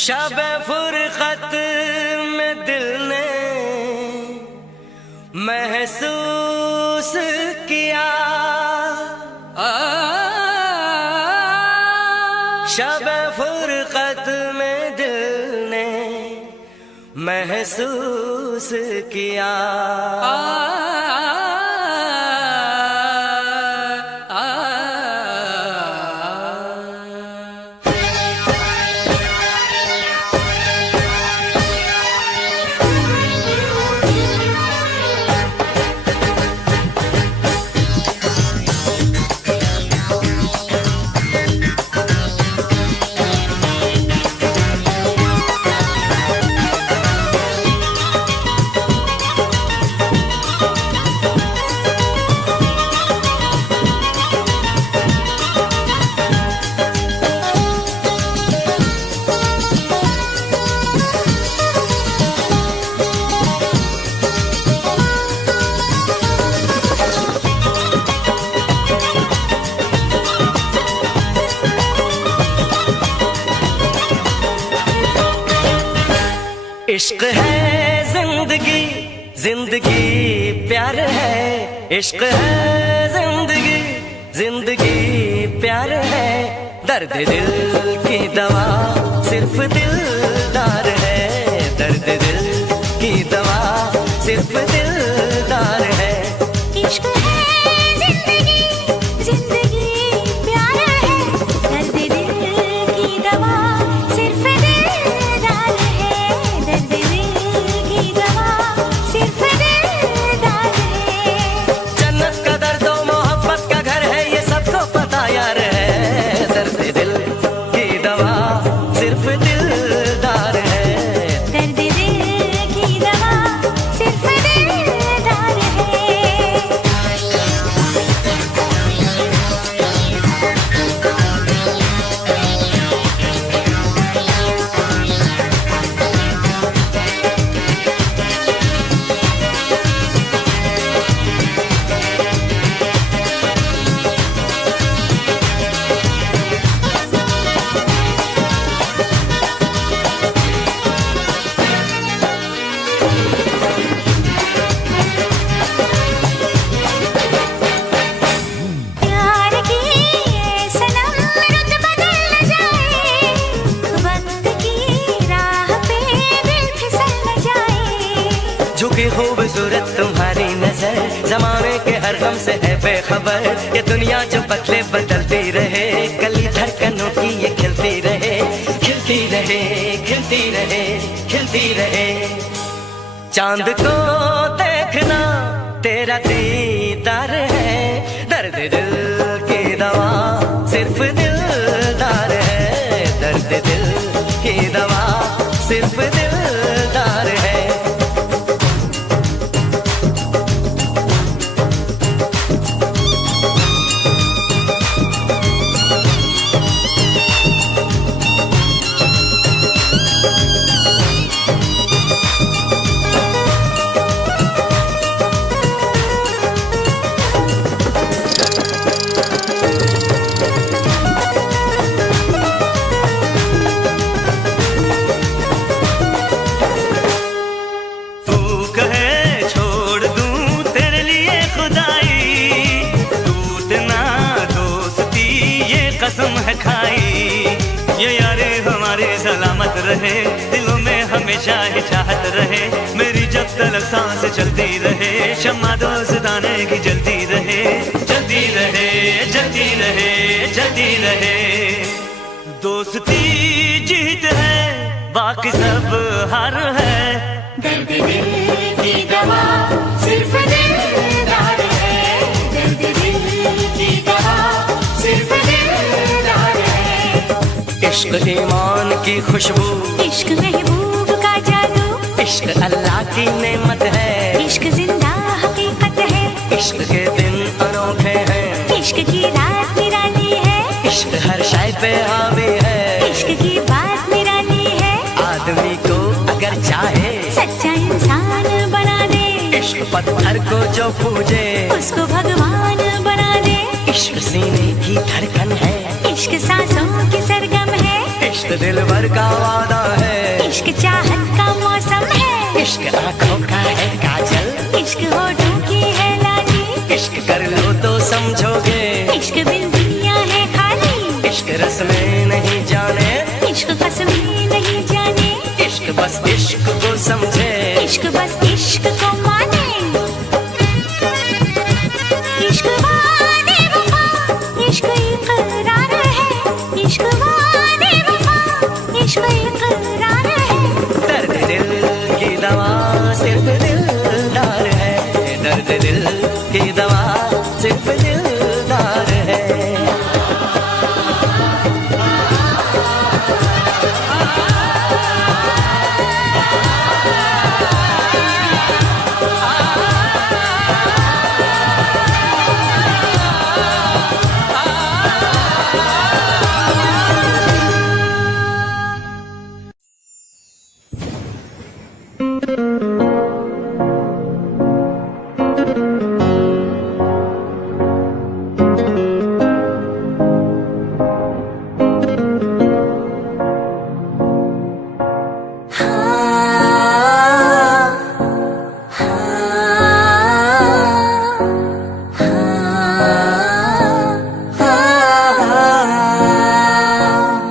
शब फुरकत में दिल ने महसूस किया, शब फुरकत में दिल ने महसूस किया। इश्क है जिंदगी, जिंदगी प्यार है। इश्क है जिंदगी, जिंदगी प्यार है। दर्द दिल की दवा सिर्फ दिलदार है। दर्द दिल की दवा सिर्फ दिलदार है। इश्क है जिंदगी, जिंदगी प्यार है। दर्द दिल की दवा सिर्फ दिलदार है। दर्द दिल की दवा सिर्फ दिलदार है। जन्नत का दर्द और मोहब्बत का घर है, ये सबको पता यार है। दर्द दिल की दवा सिर्फ दिलदार है। दर्द दिल की दवा सिर्फ दिलदार है। प्यार की ये सनम रुत बदल न जाए, वक्त की राह पे दिल फिसल न जाए। झुकी खूबसूरत तुम्हारी नजर जमाने के हर गम से है बेखबर। ये दुनिया जो बदले बदलती रहे, गली धड़कनों की ये खिलती रहे। खिलती रहे, खिलती रहे, खिलती रहे। चांद को देखना तेरा दीदार है। दर्द दिल की दवा सिर्फ दिलदार है। दर्द दिल की दवा सिर्फ दिलदार है। तू कहे छोड़ दूं तेरे लिए खुदाई, टूटना दोस्ती ये कसम है खाई। ये यारे हमारे सलामत रहे, दिलों में हमेशा ही चाहत रहे। मेरी जब तक सांस चलती रहे, शम्मा दोस्ताने की जलती रहे। जलती रहे, जलती रहे, जलती रहे। दोस्ती जीत है, बाकी सब हार है। दर्द दिल की दवा सिर्फ दिलदार है। दर्द दिल की दवा सिर्फ दिलदार है। इश्क ईमान की खुशबू, इश्क महबूब का जादू, इश्क अल्लाह की नेमत है। इश्क जिंदा हकीकत है। इश्क के दिन अनोखे हैं। इश्क की रात निराली है। इश्क हर शय पे हावी है। इश्क की बात निराली है। आदमी को अगर चाहे सच्चा इंसान बना दे। इश्क पत्थर को जो पूजे उसको भगवान बना दे। इश्क सीने की धड़कन है। इश्क सांसों की सरगम है। इश्क दिल भर का वादा है, इश्क चाहत का मौसम है, इश्क आंखों का है काजल, इश्क होठों की है लाली, इश्क कर लो तो समझोगे, इश्क बिन दुनिया है खाली, इश्क रस में नहीं जाने, इश्क कसम नहीं जाने, इश्क बस इश्क को समझे, इश्क बस इश्क को माने। इश्क वादे वफा, इश्क इकरार है, इश्क वादे वफा, इश्क इकरार है। दर्द दिल की दवा सिर्फ दिलदार है, दर्द दिल की दवा सिर्फ दिलदार है।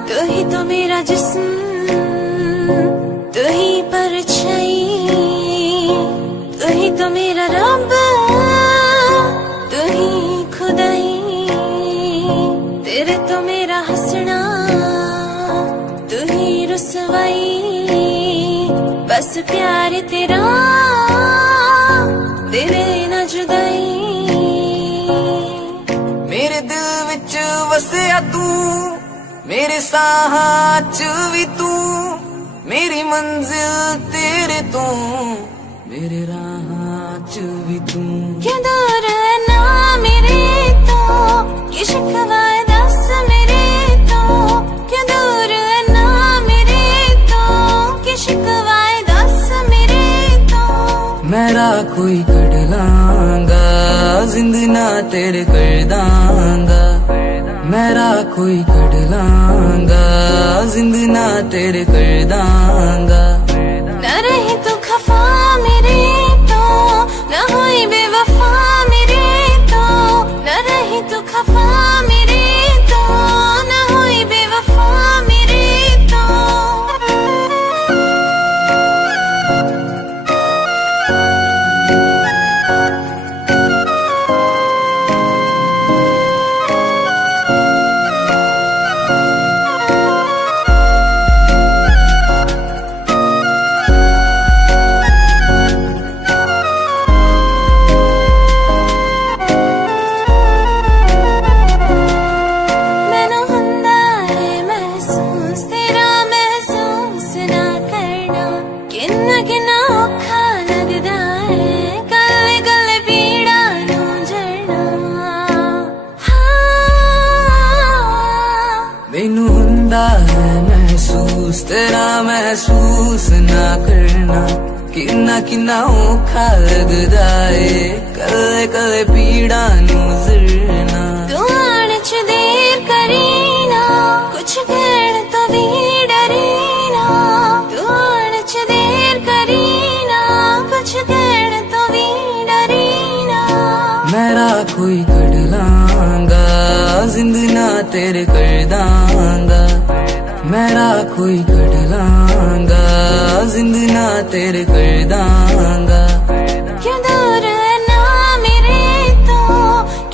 तू ही तो मेरा जिस्म, तू ही परछाई, तू ही तो मेरा रब, तू ही खुदाई, तेरे तो मेरा हंसना, तू ही रुसवाई, बस प्यार तेरा, तेरे ना जुदाई। मेरे दिल विच वसिया तू, मेरे साहां च भी तू, मेरी मंजिल तेरे तो, मेरे राहां च भी तू। क्या दूर है ना मेरे तो, ये शिकवा है दस मेरे तो, क्या दूर है ना मेरे तो, ये शिकवा है दस मेरे तो। मेरा कोई कड़ लांगा, जिंद ना तेरे कर दांगा, मेरा कोई कड़ लांगा, जिंद ना तेरे कर दांगा। न रही तू खफा मेरे तो, न हुई बेवफा मेरे तो, न रही तू खफा मेरे तो, न हुई बेवफा मेरे तो। मैनू हुंदा है महसूस तेरा महसूस ना करना, किन्ना किन्ना औखा लगदा है, गल्ले गल्ले पीड़ा नू जड़ना। मैनू हुंदा है महसूस तेरा महसूस ना करना, किन्ना किन्ना औखा लगदा है, कल्ले कल्ले पीड़ा नू जरना। तू आने च देर करी ना, कुछ कहण तो भी डरी ना, तू आने च देर करी ना, कुछ कहण तो भी डरी ना। मेरा कोई कड़ लांगा, जिंद ना तेरे कर दांगा, मेरा कोई कड़ लांगा, जिंद ना तेरे कर दांगा। क्या दूर है ना मेरे तो,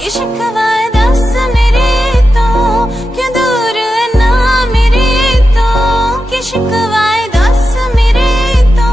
ये शिकवा है दस मेरे तो, क्या दूर है ना मेरे तो, ये शिकवा है दस मेरे तो।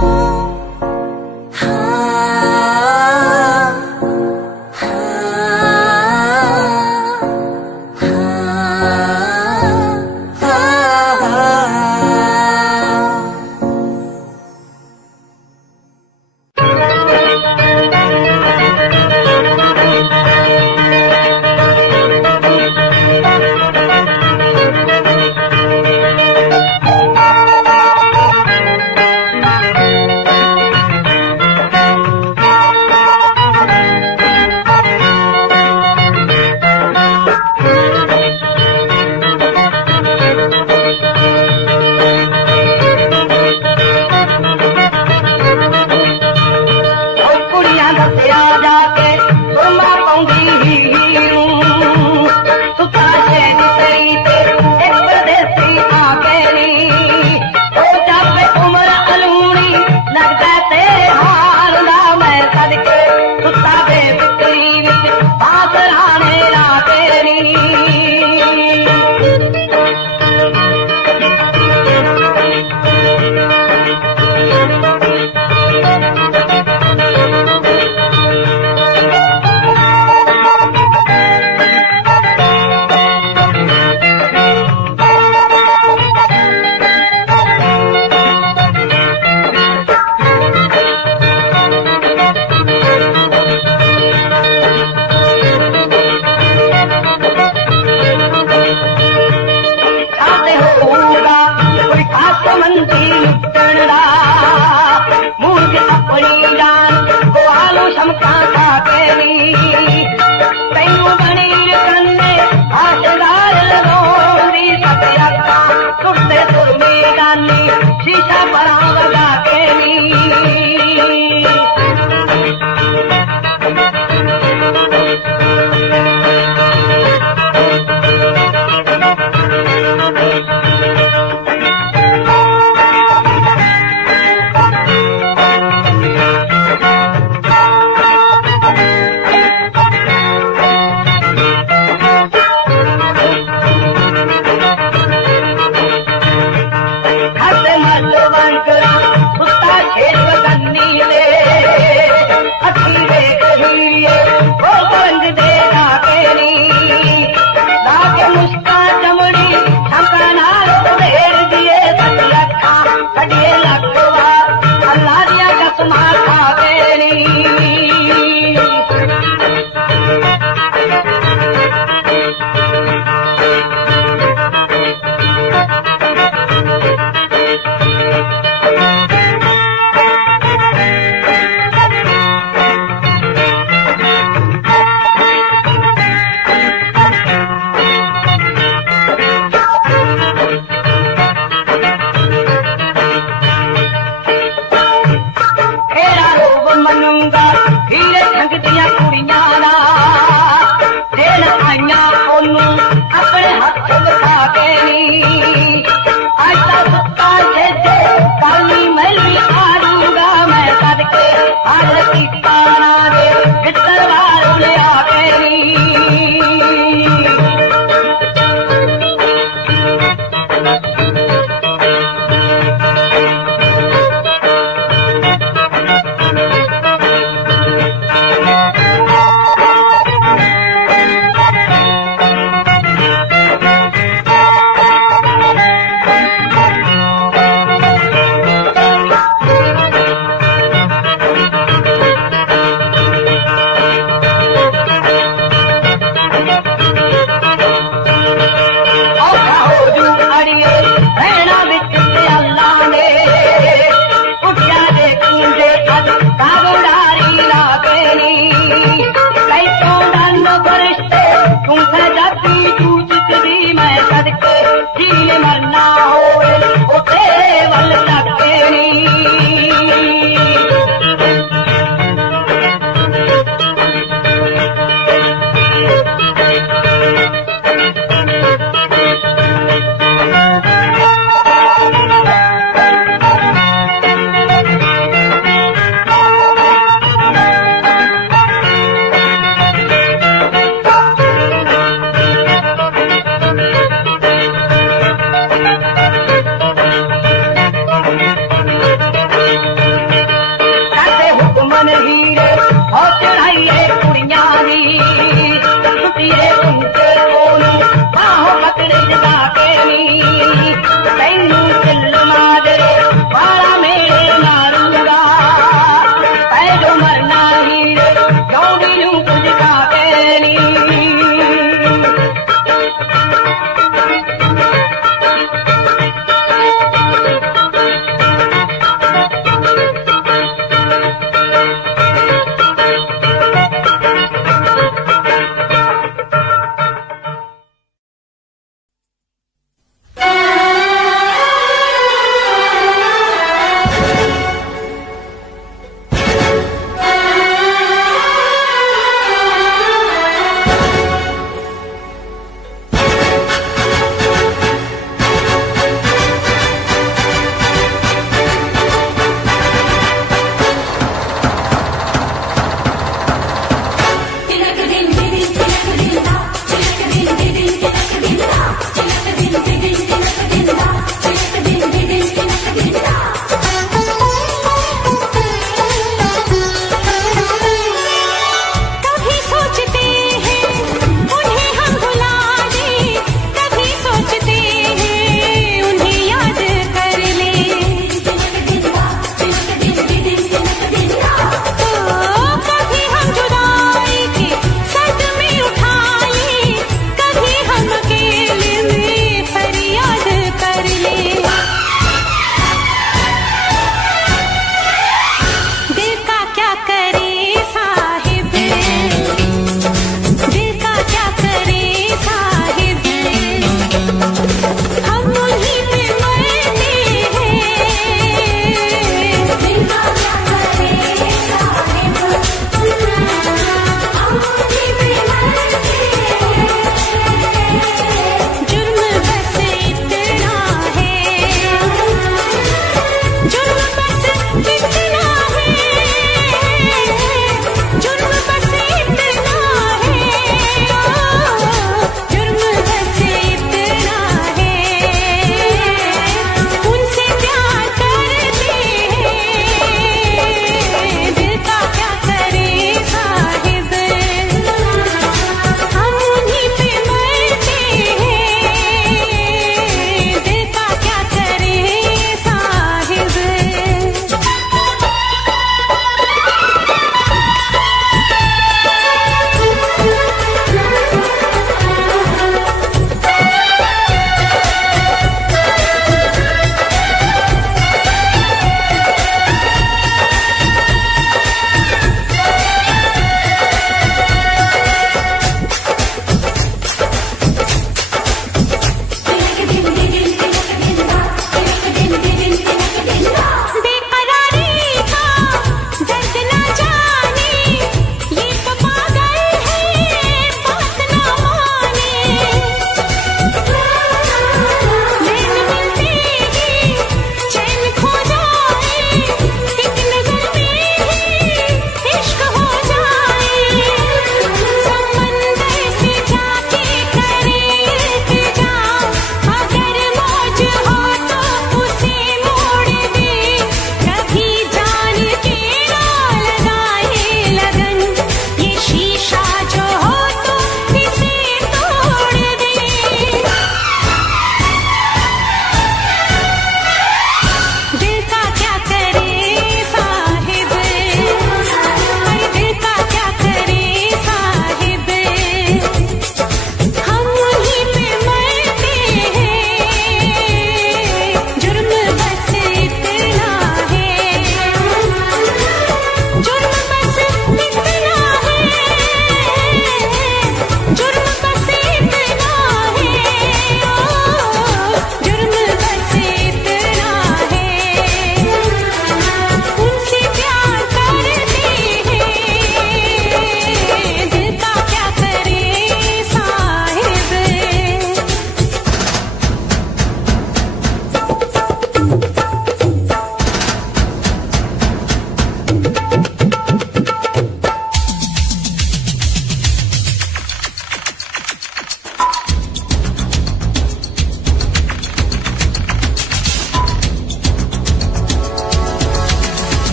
मंदी लुटण दा मूर्ख अपनी जान गुआलू शमका खा के नी तैनू बनी रकने आशदार लगोंदी सत्याका तुरते तुरमी गानी शीशा परा लगा के नी